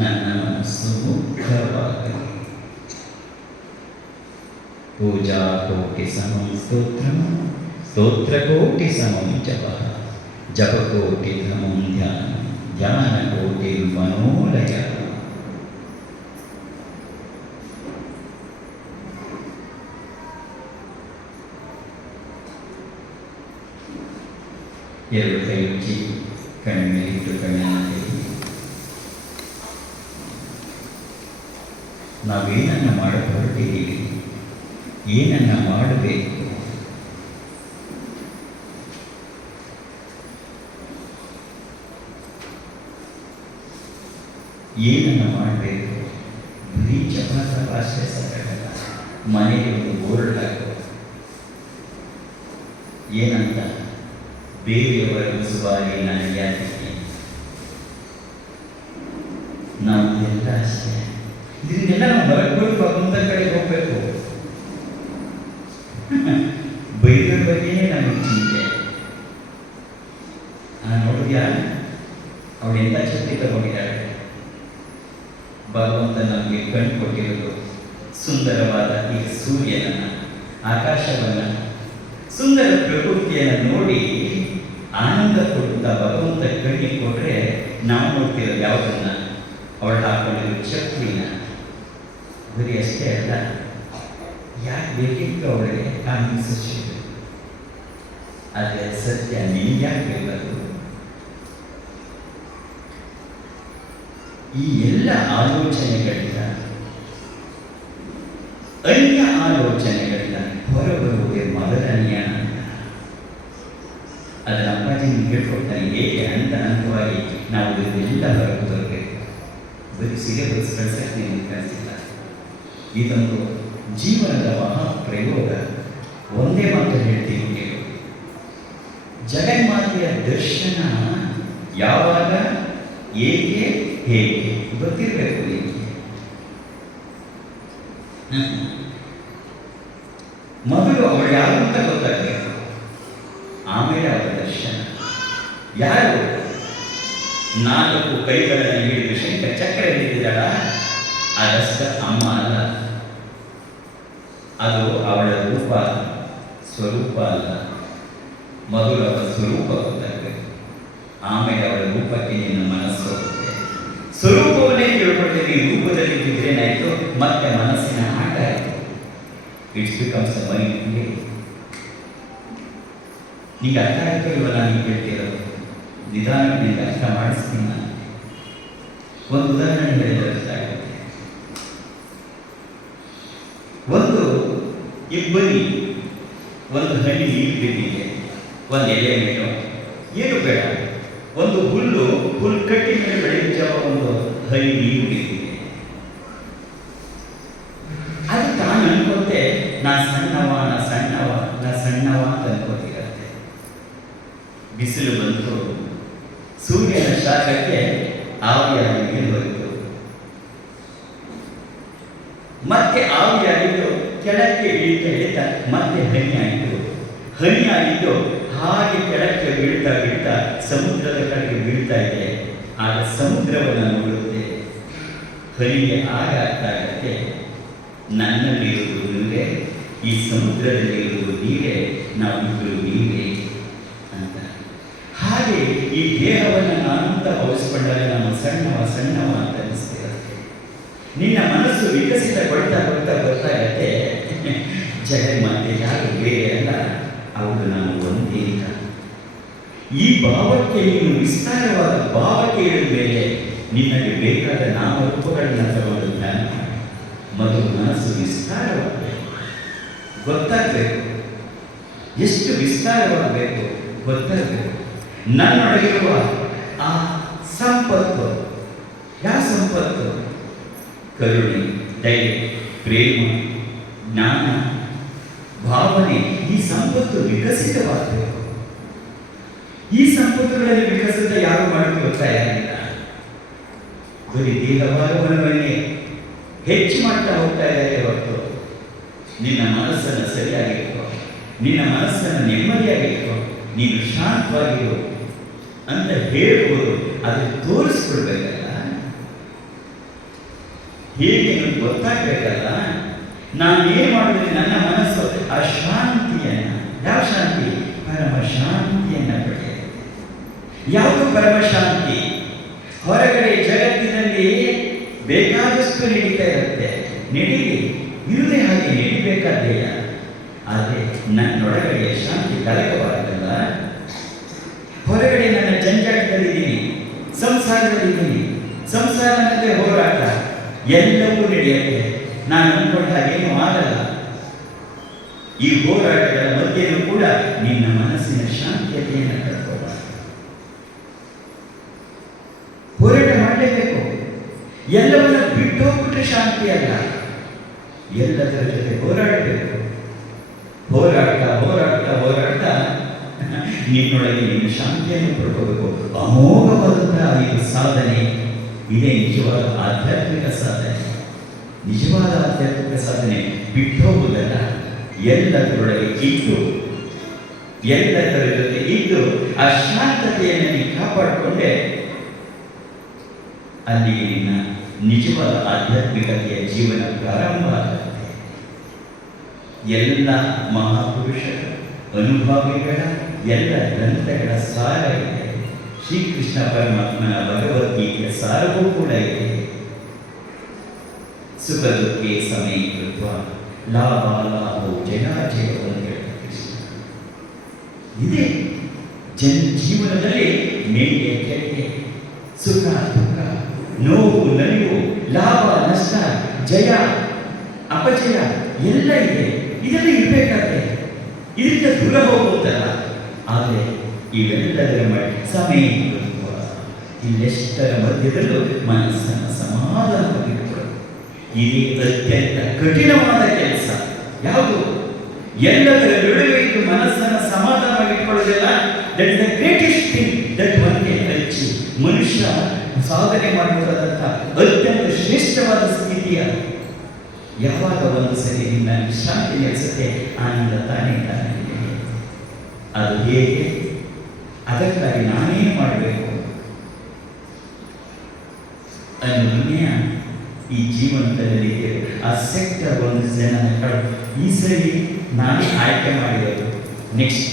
ನನ್ನ ಮನಸ್ಸು ಮುಗ್ಧವಾಗಿದೆ. ಪೂಜಾ ಕೋಟಿ ಸಮಂ ಸ್ತೋತ್ರಂ ಸ್ತೋತ್ರ ಕೋಟಿ ಸಮಂ ಜಪಃ ಜಪಕೋಟಿ ಧಮಂ ಧ್ಯಾನ ಧ್ಯಾನ ಕೋಟಿ ಮನೋಲಯ. ಎರಡು ಕೈ ಉಜ್ಜಿ ಕಣ್ಣಲ್ಲಿಟ್ಟು ಕಣ್ಣಲ್ಲಿ ನಾವೇನನ್ನು ಮಾಡಲು ಹೊರಟಿದ್ದೀವಿ, ಏನನ್ನು ಮಾಡಬೇಕು, ಏನನ್ನು ಮಾಡಬೇಕು. ಬರೀ ಜಪಾತ ಭಾಷೆ ಸಾಕಾಗಲ್ಲ. ಮನೆಗೆ ಒಂದು ಬೋರ್ಡ್ ಹಾಕೋ, ಏನಂತ, ಬೇರೆಯವರ ಮುಸುಬಾರಿ ನನಗೆ ಯಾಕೆ. ನಾವು ಎಲ್ಲ ಅಷ್ಟೇ, ಇದನ್ನೆಲ್ಲ ನಾವು ಹೊರಗೆ ಭಗವಂತ ಕಡೆಗೆ ಹೋಗ್ಬೇಕು. ಬೈದರ ಬಗ್ಗೆ ನಮಗೆ ಚಿಂತೆ. ನೋಡಿದ್ಯಾ, ಅವಳು ಎಂಥ ಶಕ್ತಿ ತಗೊಂಡಿದ್ದಾಳೆ. ಭಗವಂತ ನಮಗೆ ಕಣ್ಣು ಕೊಟ್ಟಿರೋದು ಸುಂದರವಾದ ಈ ಸೂರ್ಯನನ್ನು, ಆಕಾಶವನ್ನು, ಸುಂದರ ಪ್ರಕೃತಿಯನ್ನು ನೋಡಿ ಆನಂದ ಕೊಡುತ್ತಾ ಭಗವಂತ ಕಣ್ಣಿಗೆ ಕೊಟ್ಟರೆ ನಾವು ನೋಡ್ತಿರೋದು ಯಾವುದನ್ನ, ಅವಳು ಹಾಕೊಂಡಿರೋ ಶಕ್ತಿನ. ಬರೀ ಅಷ್ಟೇ ಅಲ್ಲ, ಯಾಕೆ ಬೇಕಿತ್ತು ಅವಳಿಗೆ ಕಾಮಿಂಗ್ ಸೃಷ್ಟಿ. ಆದರೆ ಸತ್ಯ ನಿಮ್ಗೆ ಯಾಕೆ ಬೇಕು? ಈ ಎಲ್ಲ ಆಲೋಚನೆಗಳಿಂದ, ಅನ್ಯ ಆಲೋಚನೆಗಳಿಂದ ಹೊರಬರುವುದೇ ಮೊದಲನೆಯ ಹಂತ. ಅದರ ಅಪ್ಪಾಜಿ ಹೇಳ್ಕೊಡ್ತಾನೆ, ಹೇಗೆ ಹಂತ ಹಂತವಾಗಿ ನಾವು ಇದನ್ನೆಲ್ಲ ಹೊರಗೆ ಬರಬೇಕು. ಬರೀ ಸಿಲೆಬಸ್ ಕಳಿಸಕ್ಕೆ ನಿಮಗೆ ಕಳಿಸಿಲ್ಲ. ಇದೊಂದು ಜೀವನದ ಮಹಾ ಪ್ರಯೋಗ. ಒಂದೇ ಮಾತು ಹೇಳ್ತೀನಿ ಕೇಳು, ಜಗನ್ಮಾತೆಯ ದರ್ಶನ ಯಾವಾಗ, ಏಕೆ, ಹೇಗೆ ಗೊತ್ತಿರಬೇಕು ನಿಮಗೆ. ಮೊದಲು ಅವಳು ಯಾರು ಅಂತ ಗೊತ್ತಾಗಬೇಕು, ಆಮೇಲೆ ಅವಳ ದರ್ಶನ. ಯಾರು 4 ಕೈಗಳನ್ನು ಹಿಡಿದು ಶಂಖ ಚಕ್ರ ಹಿಡಿದಿದ್ದಾಳ, ಅದಷ್ಟ ಅಮ್ಮ ಅಲ್ಲ. ಅದು ಅವಳ ರೂಪ, ಸ್ವರೂಪ ಅಲ್ಲ. ಮೊದಲು ಅವಳ ಸ್ವರೂಪ ಗೊತ್ತಾಗಬೇಕು, ಆಮೇಲೆ ಅವಳ ರೂಪಕ್ಕೆ ನಿನ್ನ ಮನಸ್ಸು ಹೋಗುತ್ತೆ. ಸ್ವರೂಪವನ್ನೇ ತಿಳ್ಕೊಂಡೆ ಈ ರೂಪದಲ್ಲಿ ಏನಾಯಿತು, ಮತ್ತೆ ಮನಸ್ಸಿನ ಆಟ ಆಯಿತು. It's becomes a mind play. ಈಗ ಅರ್ಥ ಆಗ್ತಾ ಇಲ್ವಲ್ಲ ನೀವು ಕೇಳ್ತಿರೋದು? ನಿಧಾನಕ್ಕೆ ಅರ್ಥ ಮಾಡಿಸ್ತೀನಿ ನಾನು. ಒಂದು ಉದಾಹರಣೆ ಹೇಳಿದ್ರೆ ಅರ್ಥ ಆಗುತ್ತೆ. ಒಂದು ಇಬ್ಬನಿ ಒಂದು ಹಣ್ಣಿ ನೀರು ಬಿದ್ದಿದೆ, ಒಂದು ಎಲೆ ಮೇಲೆ ಏನು ಬೇಡ, ಒಂದು ಹುಲ್ಲು ಕಟ್ಟಿ ಮೇಲೆ ಬೆಳೆಯುವ ಒಂದು ಹನಿ ನೀರು ಬಿದ್ದಿದೆ. ಅದು ತಾನು ಅನ್ಕೋತೆ ನಾ ಸಣ್ಣವ ಅಂತ ಅನ್ಕೋತಿರತ್ತೆ. ಬಿಸಿಲು ಬಂತು, ಸೂರ್ಯನ ಶಾಖಕ್ಕೆ ಆವಿಯಾಗಿ ಮೇಲೆ ಹೋಯಿತು. ಮತ್ತೆ ಆವಿಯಾಗಿದ್ದು ಕೆಳಕ್ಕೆ ಇಳಿತಾ ಮತ್ತೆ ಹನಿ ಆಗಿದ್ದು ಹಾಗೆ ಕೆಳಕ್ಕೆ ಬೀಳ್ತಾ ಸಮುದ್ರದ ಕಡೆಗೆ ಬೀಳ್ತಾ ಇದೆ. ಆಗ ಸಮುದ್ರವನ್ನು ನೋಡುತ್ತೆ. ಹನಿಗೆ ಆಗ ಅರ್ಥ ಆಗತ್ತೆ, ನನ್ನಲ್ಲಿರುವುದು ನೀರೇ, ಈ ಸಮುದ್ರದಲ್ಲಿರುವುದು ನೀರೇ, ನಾವಿಬ್ಬರು ನೀರೇ ಅಂತ. ಹಾಗೆ ಈ ದೇಹವನ್ನು ನಾನು ಅಂತ ಭಾವಿಸ್ಕೊಂಡಾಗ ನಾನು ಸಣ್ಣವ ಅಂತ ಅನಿಸ್ತಿರುತ್ತೆ. ನಿನ್ನ ಮನಸ್ಸು ವಿಕಸಿತಗೊಳ್ತಾ ಗೊತ್ತಾಗತ್ತೆ, ಜಗನ್ಮಾತೆ ಯಾರು ಬೇರೆ ಅಲ್ಲ, ಅವಳು ನಾನು ಒಂದೇ ಅಂತ. ಈ ಭಾವಕ್ಕೆ ನೀನು ವಿಸ್ತಾರವಾದ ಭಾವಕ್ಕೆ ಇಳಿದ ಮೇಲೆ ನಿನಗೆ ಬೇಕಾದ ನಾಮರೂಪಗಳನ್ನ ತಗೊಂಡು ಜ್ಞಾನ ಮಾಡಿ. ಮೊದಲು ಮನಸ್ಸು ವಿಸ್ತಾರವಾಗಬೇಕು, ಗೊತ್ತಾಗಬೇಕು. ಎಷ್ಟು ವಿಸ್ತಾರವಾಗಬೇಕು ಗೊತ್ತಾಗಬೇಕು. ನನ್ನೊಳಗಿರುವ ಆ ಸಂಪತ್ತು, ಯಾವ ಸಂಪತ್ತು? ಕರುಣೆ, ದಯೆ, ಪ್ರೇಮ, ಜ್ಞಾನ, ಭಾವನೆ, ಈ ಸಂಪತ್ತು ವಿಕಸಿತವಾಗಬೇಕು. ಈ ಸಂಪತ್ತುಗಳಲ್ಲಿ ವಿಕಸಿತ ಯಾರು ಮಾಡೋದು ಗೊತ್ತಾಗಿಲ್ಲ. ಬರೀ ದೇಹಭಾಗವನ್ನೇ ಹೆಚ್ಚು ಮಾಡ್ತಾ ಹೋಗ್ತಾ ಇದ್ದಾರೆ ಹೊರತು ನಿನ್ನ ಮನಸ್ಸನ್ನು ಸರಿಯಾಗಿಟ್ಕೋ, ನಿನ್ನ ಮನಸ್ಸನ್ನು ನೆಮ್ಮದಿಯಾಗಿಟ್ಕೋ, ನೀನು ಶಾಂತವಾಗಿರು ಅಂತ ಹೇಳ್ಬೋದು. ಅದನ್ನು ತೋರಿಸ್ಕೊಡ್ಬೇಕಲ್ಲ, ಹೇಗೆ ನಿಮ್ಗೆ ಗೊತ್ತಾಗಬೇಕಲ್ಲ. ನಾನು ಏನು ಮಾಡಿದ್ರೆ ನನ್ನ ಮನಸ್ಸು ಆ ಶಾಂತಿಯನ್ನು, ಯಾವ ಶಾಂತಿ? ಪರಮ ಶಾಂತಿಯನ್ನು ಪಡೆಯುತ್ತೆ. ಯಾವುದು ಪರಮ ಶಾಂತಿ? ಹೊರಗಡೆ ಜಗತ್ತಿನಲ್ಲಿ ಬೇಕಾದಷ್ಟು ನಡೀತಾ ಇರುತ್ತೆ, ನಡೀಲಿ, ಇರುವುದೇ ಹಾಗೆ ನಡಿಬೇಕಾದ್ದೇಯ. ಆದರೆ ನನ್ನೊಳಗಡೆಯ ಶಾಂತಿ ಕಲಕವಾಗಲ್ಲ. ಹೊರಗಡೆ ನನ್ನ ಜಂಜಾಟದಲ್ಲಿದ್ದೀನಿ, ಸಂಸಾರದಲ್ಲಿದ್ದೀನಿ, ಸಂಸಾರ ಅಂದರೆ ಹೋರಾಟ, ಎಲ್ಲವೂ ನಡೆಯುತ್ತೆ. ನಾನು ಅಂದ್ಕೊಂಡ ಹಾಗೇನು ಆಗಲ್ಲ. ಈ ಹೋರಾಟಗಳ ಮಧ್ಯೆಯೂ ಕೂಡ ನಿನ್ನ ಮನಸ್ಸಿನ ಶಾಂತಿಯನ್ನು ಕಳ್ಕೊಳ್ಳ. ಹೋರಾಟ ಮಾಡಲೇಬೇಕು. ಎಲ್ಲವನ್ನ ಬಿಟ್ಟು ಹೋಗ್ಬಿಟ್ರೆ ಶಾಂತಿ ಅಲ್ಲ, ಎಲ್ಲದರ ಜೊತೆ ಹೋರಾಡಬೇಕು. ಹೋರಾಡ್ತಾ ನಿನ್ನೊಳಗೆ ನಿನ್ನ ಶಾಂತಿಯನ್ನು ಪಡ್ಕೋಬೇಕು. ಅಮೋಘವಾದಂತಹ ಇದು ಸಾಧನೆ, ಇದೇ ನಿಜವಾದ ಆಧ್ಯಾತ್ಮಿಕ ಸಾಧನೆ. ನಿಜವಾದ ಆಧ್ಯಾತ್ಮಿಕ ಸಾಧನೆ ಬಿಟ್ಟು ಹೋಗುವುದಲ್ಲ, ಎಲ್ಲದರೊಳಗೆ ಇದ್ದು, ಎಲ್ಲದರ ಜೊತೆ ಇದ್ದು ಆ ಶಾಂತತೆಯನ್ನು ನೀನು ಕಾಪಾಡಿಕೊಂಡೆ ಅಲ್ಲಿಗೆ ನಿನ್ನ ನಿಜವಾದ ಆಧ್ಯಾತ್ಮಿಕತೆಯ ಜೀವನ ಪ್ರಾರಂಭ ಆಗುತ್ತೆ. ಎಲ್ಲ ಮಹಾಪುರುಷರ ಅನುಭವಿಗಳ ಎಲ್ಲ ಗ್ರಂಥಗಳ ಸಾರ ಇದೆ. ಶ್ರೀಕೃಷ್ಣ ಪರಮಾತ್ಮನ ಭಗವದ್ಗೀತೆಯ ಸಾರವೂ ಕೂಡ ಇದೆ. ಸುಖ ದುಃಖೇ ಸಮೇ ಕೃತ್ವ ಲಾಭೋ ಜನಾಜಯ ಅಂತ ಹೇಳ್ತಾರೆ ಕೃಷ್ಣ. ಇದೆ ಜೀವನದಲ್ಲಿ ಮೇಲಿಗೆ ಕೆಳಗೆ, ಸುಖ ದುಃಖ, ನೋವು ನಲಿವು, ಲಾಭ ನಷ್ಟ, ಜಯ ಅಪಜಯ ಎಲ್ಲ ಇದೆ. ಇದೆಲ್ಲ ಇರಬೇಕಾದ್ರೆ ಇದರಿಂದ ದೂರ ಹೋಗುತ್ತಲ್ಲ. ಆದರೆ ಇವೆಲ್ಲದರ ಸಮಯ ಇಲ್ಲೆಷ್ಟರ ಮಧ್ಯದಲ್ಲೂ ಮನಸ್ಸನ್ನು ಸಮಾಧಾನವಾಗಿಟ್ಟುಕೊಳ್ಳು. ಇದು ಅತ್ಯಂತ ಕಠಿಣವಾದ ಕೆಲಸ. ಯಾವುದು? ಎಲ್ಲದರ ನಡುವೆ ಇದ್ದು ಮನಸ್ಸನ್ನು ಸಮಾಧಾನವಾಗಿಟ್ಕೊಳ್ಳೋದಿಲ್ಲ. That is the greatest thing that one can achieve. ಮನುಷ್ಯ ಸಾಧನೆ ಮಾಡಬಹುದಾದಂಥ ಅತ್ಯಂತ ಶ್ರೇಷ್ಠವಾದ ಸ್ಥಿತಿಯ ಯಾವಾಗ ಒಂದು ಸರಿ ನಿನ್ನ ಶಾಂತಿ ನೆಲೆಸುತ್ತೆ, ಆನಂದ ತಾನೇ ತಾನೇ. ಅದು ಹೇಗೆ? ಅದಕ್ಕಾಗಿ ನಾನೇನು ಮಾಡಬೇಕು ಅನ್ನೋದನ್ನೇ ಈ ಜೀವನದಲ್ಲಿ ಆ ಸೆಕ್ಟರ್ ಒಂದು ಜನ ಈ ಸರಿ ನಾನೇ ಆಯ್ಕೆ ಮಾಡಿರೋದು. ನೆಕ್ಸ್ಟ್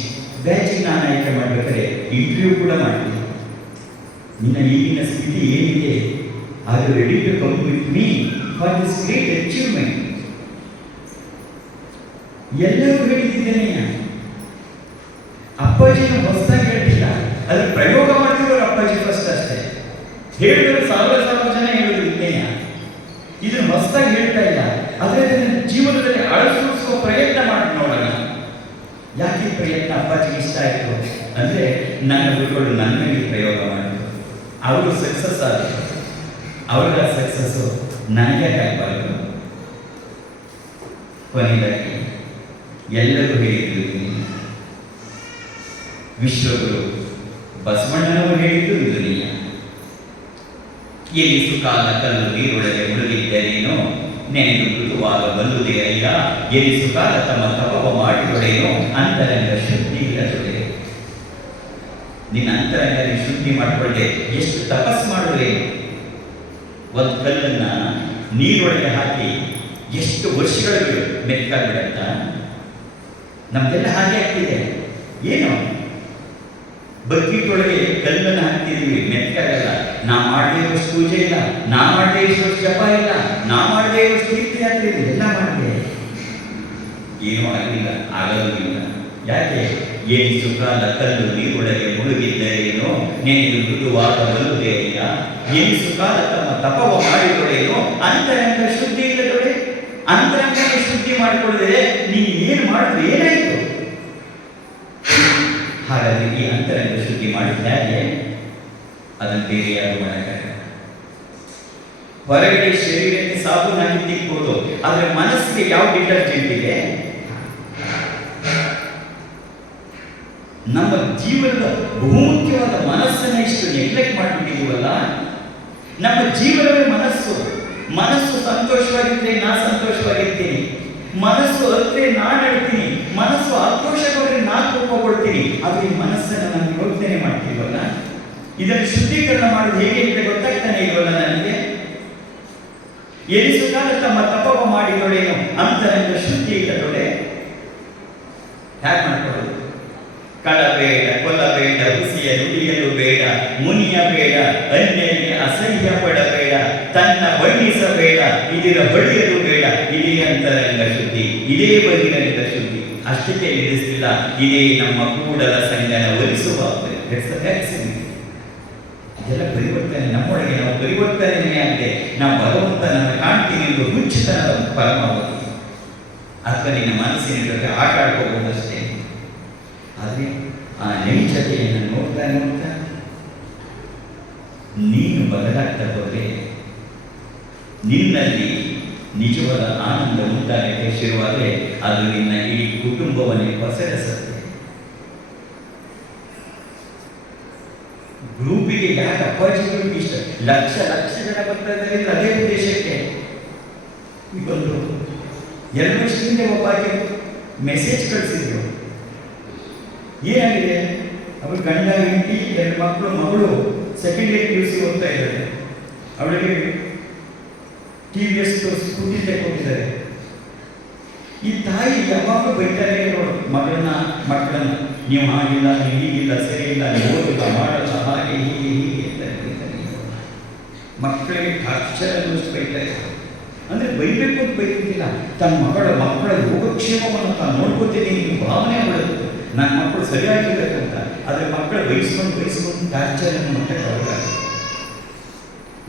ಬ್ಯಾಚಿಗೆ ನಾನು ಆಯ್ಕೆ ಮಾಡಬೇಕಾದ್ರೆ ಇಂಟರ್ವ್ಯೂ ಕೂಡ ಮಾಡ್ತೀನಿ. ನಿನ್ನ ಈಗಿನ ಸ್ಥಿತಿ ಏನಿದೆ, ಅದು ready to come with me for this great achievement. ಎಲ್ಲರೂ ಹೇಳಿದ್ದೇನೆ. ಅಪ್ಪಾಜಿನ ಹೊಸದಾಗಿ ಹೇಳ್ತಿಲ್ಲ, ಅದ್ರ ಪ್ರಯೋಗ ಮಾಡ್ತಿರೋರು ಅಪ್ಪಾಜಿ ಫಸ್ಟ್ ಅಷ್ಟೇ. ಹೇಳಿದ್ರು ಸಾವಿರ ಜನ ಹೇಳುದು ವಿಜ್ಞಾನ, ಇದನ್ನು ಹೊಸದಾಗಿ ಹೇಳ್ತಾ ಇಲ್ಲ. ಆದರೆ ಅದನ್ನು ಜೀವನದಲ್ಲಿ ಅಳವಡಿಸುವ ಪ್ರಯತ್ನ ಮಾಡಿ ನೋಡೋಣ. ಯಾಕೆ ಪ್ರಯತ್ನ ಅಪ್ಪಾಜಿಗೆ ಇಷ್ಟ ಆಯಿತು ಅಂದರೆ, ನನ್ನ ಗುರುಗಳು ನನ್ನ ಮೇಲೆ ಪ್ರಯೋಗ ಮಾಡಿದ್ರು, ಅವರು ಸಕ್ಸಸ್ ಆದರು. ಅವರ ಸಕ್ಸಸ್ಸು ನನಗೆ ಆಗಬಾರದು. ಕೊನೆಯದಾಗಿ ಎಲ್ಲರೂ ಹೇಳಿದ್ರು, ವಿಶ್ವಗುರು ಬಸವಣ್ಣನವರು ಹೇಳಿದ್ದು ಇದು ನಿಜ. ಎನಿಸು ಕಾಲ ಕಲ್ಲು ನೀರೊಳಗೆ ಮುಳುಗಿದ್ದರೇನೋ, ನೆನೆದು ಮೃದುವಾಗಬಲ್ಲುದೇ ಅಯ್ಯ. ಎನಿಸು ಕಾಲ ತಮ್ಮ ತಪವ ಮಾಡಿದೊಡೆನೋ, ಅಂತರಂಗ ಶುದ್ಧಿ ಇಲ್ಲದೊಡೆ. ನಿನ್ನ ಅಂತರಂಗ ಶುದ್ಧಿ ಮಾಡಿಕೊಳ್ಳದೆ ಎಷ್ಟು ತಪಸ್ ಮಾಡಿದ್ರೆ, ಒಂದು ಕಲ್ಲನ್ನ ನೀರೊಳಗೆ ಹಾಕಿ ಎಷ್ಟು ವರ್ಷಗಳು ಮೆಕ್ಕಾಗ್ಬಿಡತ್ತ. ನಮ್ದೆಲ್ಲ ಹಾಗೆ ಆಗ್ತಿದೆ. ಏನು ಬಕೆಟ್ ಒಳಗೆ ಕಲ್ಲನ್ನು ಹಾಕ್ತಿದ್ವಿ, ಮೆಕ್ಕಾಗಲ್ಲ. ನಾ ಮಾಡದೇ ಇರೋಷ್ಟು ಪೂಜೆ ಇಲ್ಲ, ನಾ ಮಾಡದೇ ಇರೋಷ್ಟು ಜಪ ಇಲ್ಲ, ನಾ ಮಾಡದೇ ಇರೋಷ್ಟು ತೀರ್ಥಯಾತ್ರೆ ಇಲ್ಲ, ಎಲ್ಲ ಮಾಡಿದೆ, ಏನೂ ಆಗಲಿಲ್ಲ, ಆಗಲೂ ಇಲ್ಲ. ಯಾಕೆ? ಎನಿಸು ಕಾಲ ಕಲ್ಲು ನೀರೊಳಗೆ ಮುಳುಗಿದ್ದರೇನೋ, ನೆನೆದು ಮೃದುವಾಗಬಲ್ಲುದೇ ಅಯ್ಯ. ಎನಿಸು ಕಾಲ ತಮ್ಮ ತಪವ ಮಾಡಿದೊಡೇನೋ, ಅಂತರಂಗ ಶುದ್ಧಿ ಇಲ್ಲದೊಡೆ. ಅಂತರಂಗ ಶುದ್ಧಿ ಮಾಡಿಕೊಳ್ಳದೆ ನೀನು ಏನು ಮಾಡಿದ್ರೆ ಏನಾಯಿತು? ಹಾಗಾಗಿ ಈ ಅಂತರಂಗ ಶುದ್ಧಿ ಮಾಡಿದ್ದಾಗೆ ಅದನ್ನು ಬೇರೆ ಯಾರು ಮಾಡಕ್ಕಾಗಲ್ಲ. ಹೊರಗಡೆ ಶರೀರಕ್ಕೆ ಸಾಬೂನು ಹಾಕಿ ತಿಕ್ಬೋದು, ಆದರೆ ಮನಸ್ಸಿಗೆ ಯಾವ ಡಿಟರ್ಜೆಂಟ್ ಇದೆ? ನಮ್ಮ ಜೀವನದ ಬಹುಮುಖ್ಯವಾದ ಮನಸ್ಸನ್ನ ಇಷ್ಟು ನೆಗ್ಲೆಕ್ಟ್ ಮಾಡಿಬಿಟ್ಟಿದ್ದೀವಲ್ಲ. ನಮ್ಮ ಜೀವನವೇ ಮನಸ್ಸು. ಮನಸ್ಸು ಸಂತೋಷವಾಗಿದ್ರೆ ನಾ ಸಂತೋಷವಾಗಿರ್ತೀನಿ, ಮನಸ್ಸು ಅತ್ತೆ ನಾನು ಹೇಳ್ತೀನಿ, ಮನಸ್ಸು ಆಕ್ರೋಶಗೊಂಡ್ರೆ ನಾನು ಕೋಪಗೊಳ್ತೀನಿ. ಆದರೆ ಈ ಮನಸ್ಸನ್ನು ನಾನು ಯೋಚನೆ ಮಾಡ್ತೀವಲ್ಲ, ಇದನ್ನು ಶುದ್ಧೀಕರಣ ಮಾಡೋದು ಹೇಗೆ ಅಂತ ಗೊತ್ತಾಗ್ತಾನೆ ಇಲ್ವಲ್ಲ ನನಗೆ. ಎನಿಸು ಕಾಲ ತಮ್ಮ ತಪವ ಮಾಡಿದೊಡೇನು, ಅಂತರಂಗ ಶುದ್ಧಿ ಇಲ್ಲದೊಡೆ. ಹ್ಯಾಕ್ ಮಾಡ್ಕೊಳ್ಳೋದು? ಕಳಬೇಡ, ಕೊಲ್ಲಬೇಡ, ಹುಸಿಯ ನುಡಿಯಲು ಬೇಡ, ಮುನಿಯ ಬೇಡ, ಅನ್ಯರಿಗೆ ಅಸಹ್ಯ ಪಡಬೇಡ, ತನ್ನ ಬಣ್ಣಿಸಬೇಡ, ಇದರ ಬಡಿಯಲು ಬೇಡ. ಇದೇ ಅಂತರಂಗ ಶುದ್ಧಿ, ಇದೇ ಬಹಿರಂಗ ಶುದ್ಧಿ. ಅಷ್ಟಕ್ಕೆ ನಿಲ್ಲಿಸಲಿಲ್ಲ, ಇದೇ ನಮ್ಮ ಕೂಡಲ ಸಂಗನ ಒಲಿಸುವ ಇದೆಲ್ಲ ಪರಿವರ್ತನೆ. ನಮ್ಮೊಳಗೆ ನಾವು ಪರಿವರ್ತನೆ ಆಗಿದೆ. ನಾವು ಭಗವಂತನನ್ನು ಕಾಣ್ತೀನಿ ಎಂದು ಹುಚ್ಚುತನದ ಪರಮಾವಧಿ. ಅಥವಾ ನಿನ್ನ ಮನಸ್ಸಿನ ಜೊತೆ ಆಟ ಆಡ್ಕೋಬಹುದಷ್ಟೇ. ಆದರೆ ಆ ನೈಜತೆಯನ್ನು ನೋಡ್ತಾ ನೋಡ್ತಾ ನೀನು ಬದಲಾಗ್ತಾ ಹೋದರೆ ನಿನ್ನಲ್ಲಿ ನಿಜವಾದ ಆನಂದ ಉಂಟಾಗಕ್ಕೆ ಶುರುವಾದರೆ ಅದು ನಿನ್ನ ಇಡೀ ಕುಟುಂಬವನ್ನೇ ಪಸರಿಸುತ್ತೆ. ಗ್ರೂಪಿಗೆ ಯಾಕೆ ಅಪ್ಪಾಜಿ ಗ್ರೂಪ್ ಇಷ್ಟ? ಲಕ್ಷ ಜನ ಬರ್ತಾ ಇದ್ದಾರೆ ಅದೇ ಉದ್ದೇಶಕ್ಕೆ. ಬಂದರು 2 ವರ್ಷದಿಂದ ಒಬ್ಬಾಕೆ ಮೆಸೇಜ್ ಕಳಿಸಿದ್ರು. ಏನಾಗಿದೆ? ಅವರು ಗಂಡ ಹೆಂಡತಿ 2 ಮಕ್ಕಳು, ಮಗಳು ಸೆಕೆಂಡರಿ PUC ಓದ್ತಾ ಇದ್ದಾರೆ. ಅವಳಿಗೆ TVS ಸ್ಕೂಟಿ ತಗೊಂಡಿದ್ದಾರೆ. ಈ ತಾಯಿ ಯಾವಾಗಲೂ ಬೈತಾರೆ ಮಕ್ಕಳನ್ನ ನೀವು ಹಾಗಿಲ್ಲ, ನೀವು ಹೀಗಿಲ್ಲ, ಸರಿ ಇಲ್ಲ, ನೀವು ಓದಿಲ್ಲ, ಮಾಡಲ್ಲ, ಹಾಗೆ ಹೀಗೆ ಅಂತ ಬೈತಾರೆ. ಮಕ್ಕಳಿಗೆ ಅಕ್ಷರ ಬೈತಾರೆ. ಅಂದರೆ ಬೈಬೇಕು ಅಂತ ಬೈತಿದ್ದಿಲ್ಲ, ತನ್ನ ಮಕ್ಕಳ ಯೋಗಕ್ಷೇಮವನ್ನು ತಾನು ನೋಡ್ಕೋತೀನಿ ನಿಮ್ಮ ಭಾವನೆ ಬರುತ್ತೆ. ನನ್ನ ಮಕ್ಕಳು ಸರಿಯಾಗಿರ್ಬೇಕಂತ. ಆದರೆ ಮಕ್ಕಳು ಬಯಸ್ಕೊಂಡು ಟಾರ್ಚರನ್ನು ಮಟ್ಟಕ್ಕೆ ಹೋಗ್ತಾರೆ.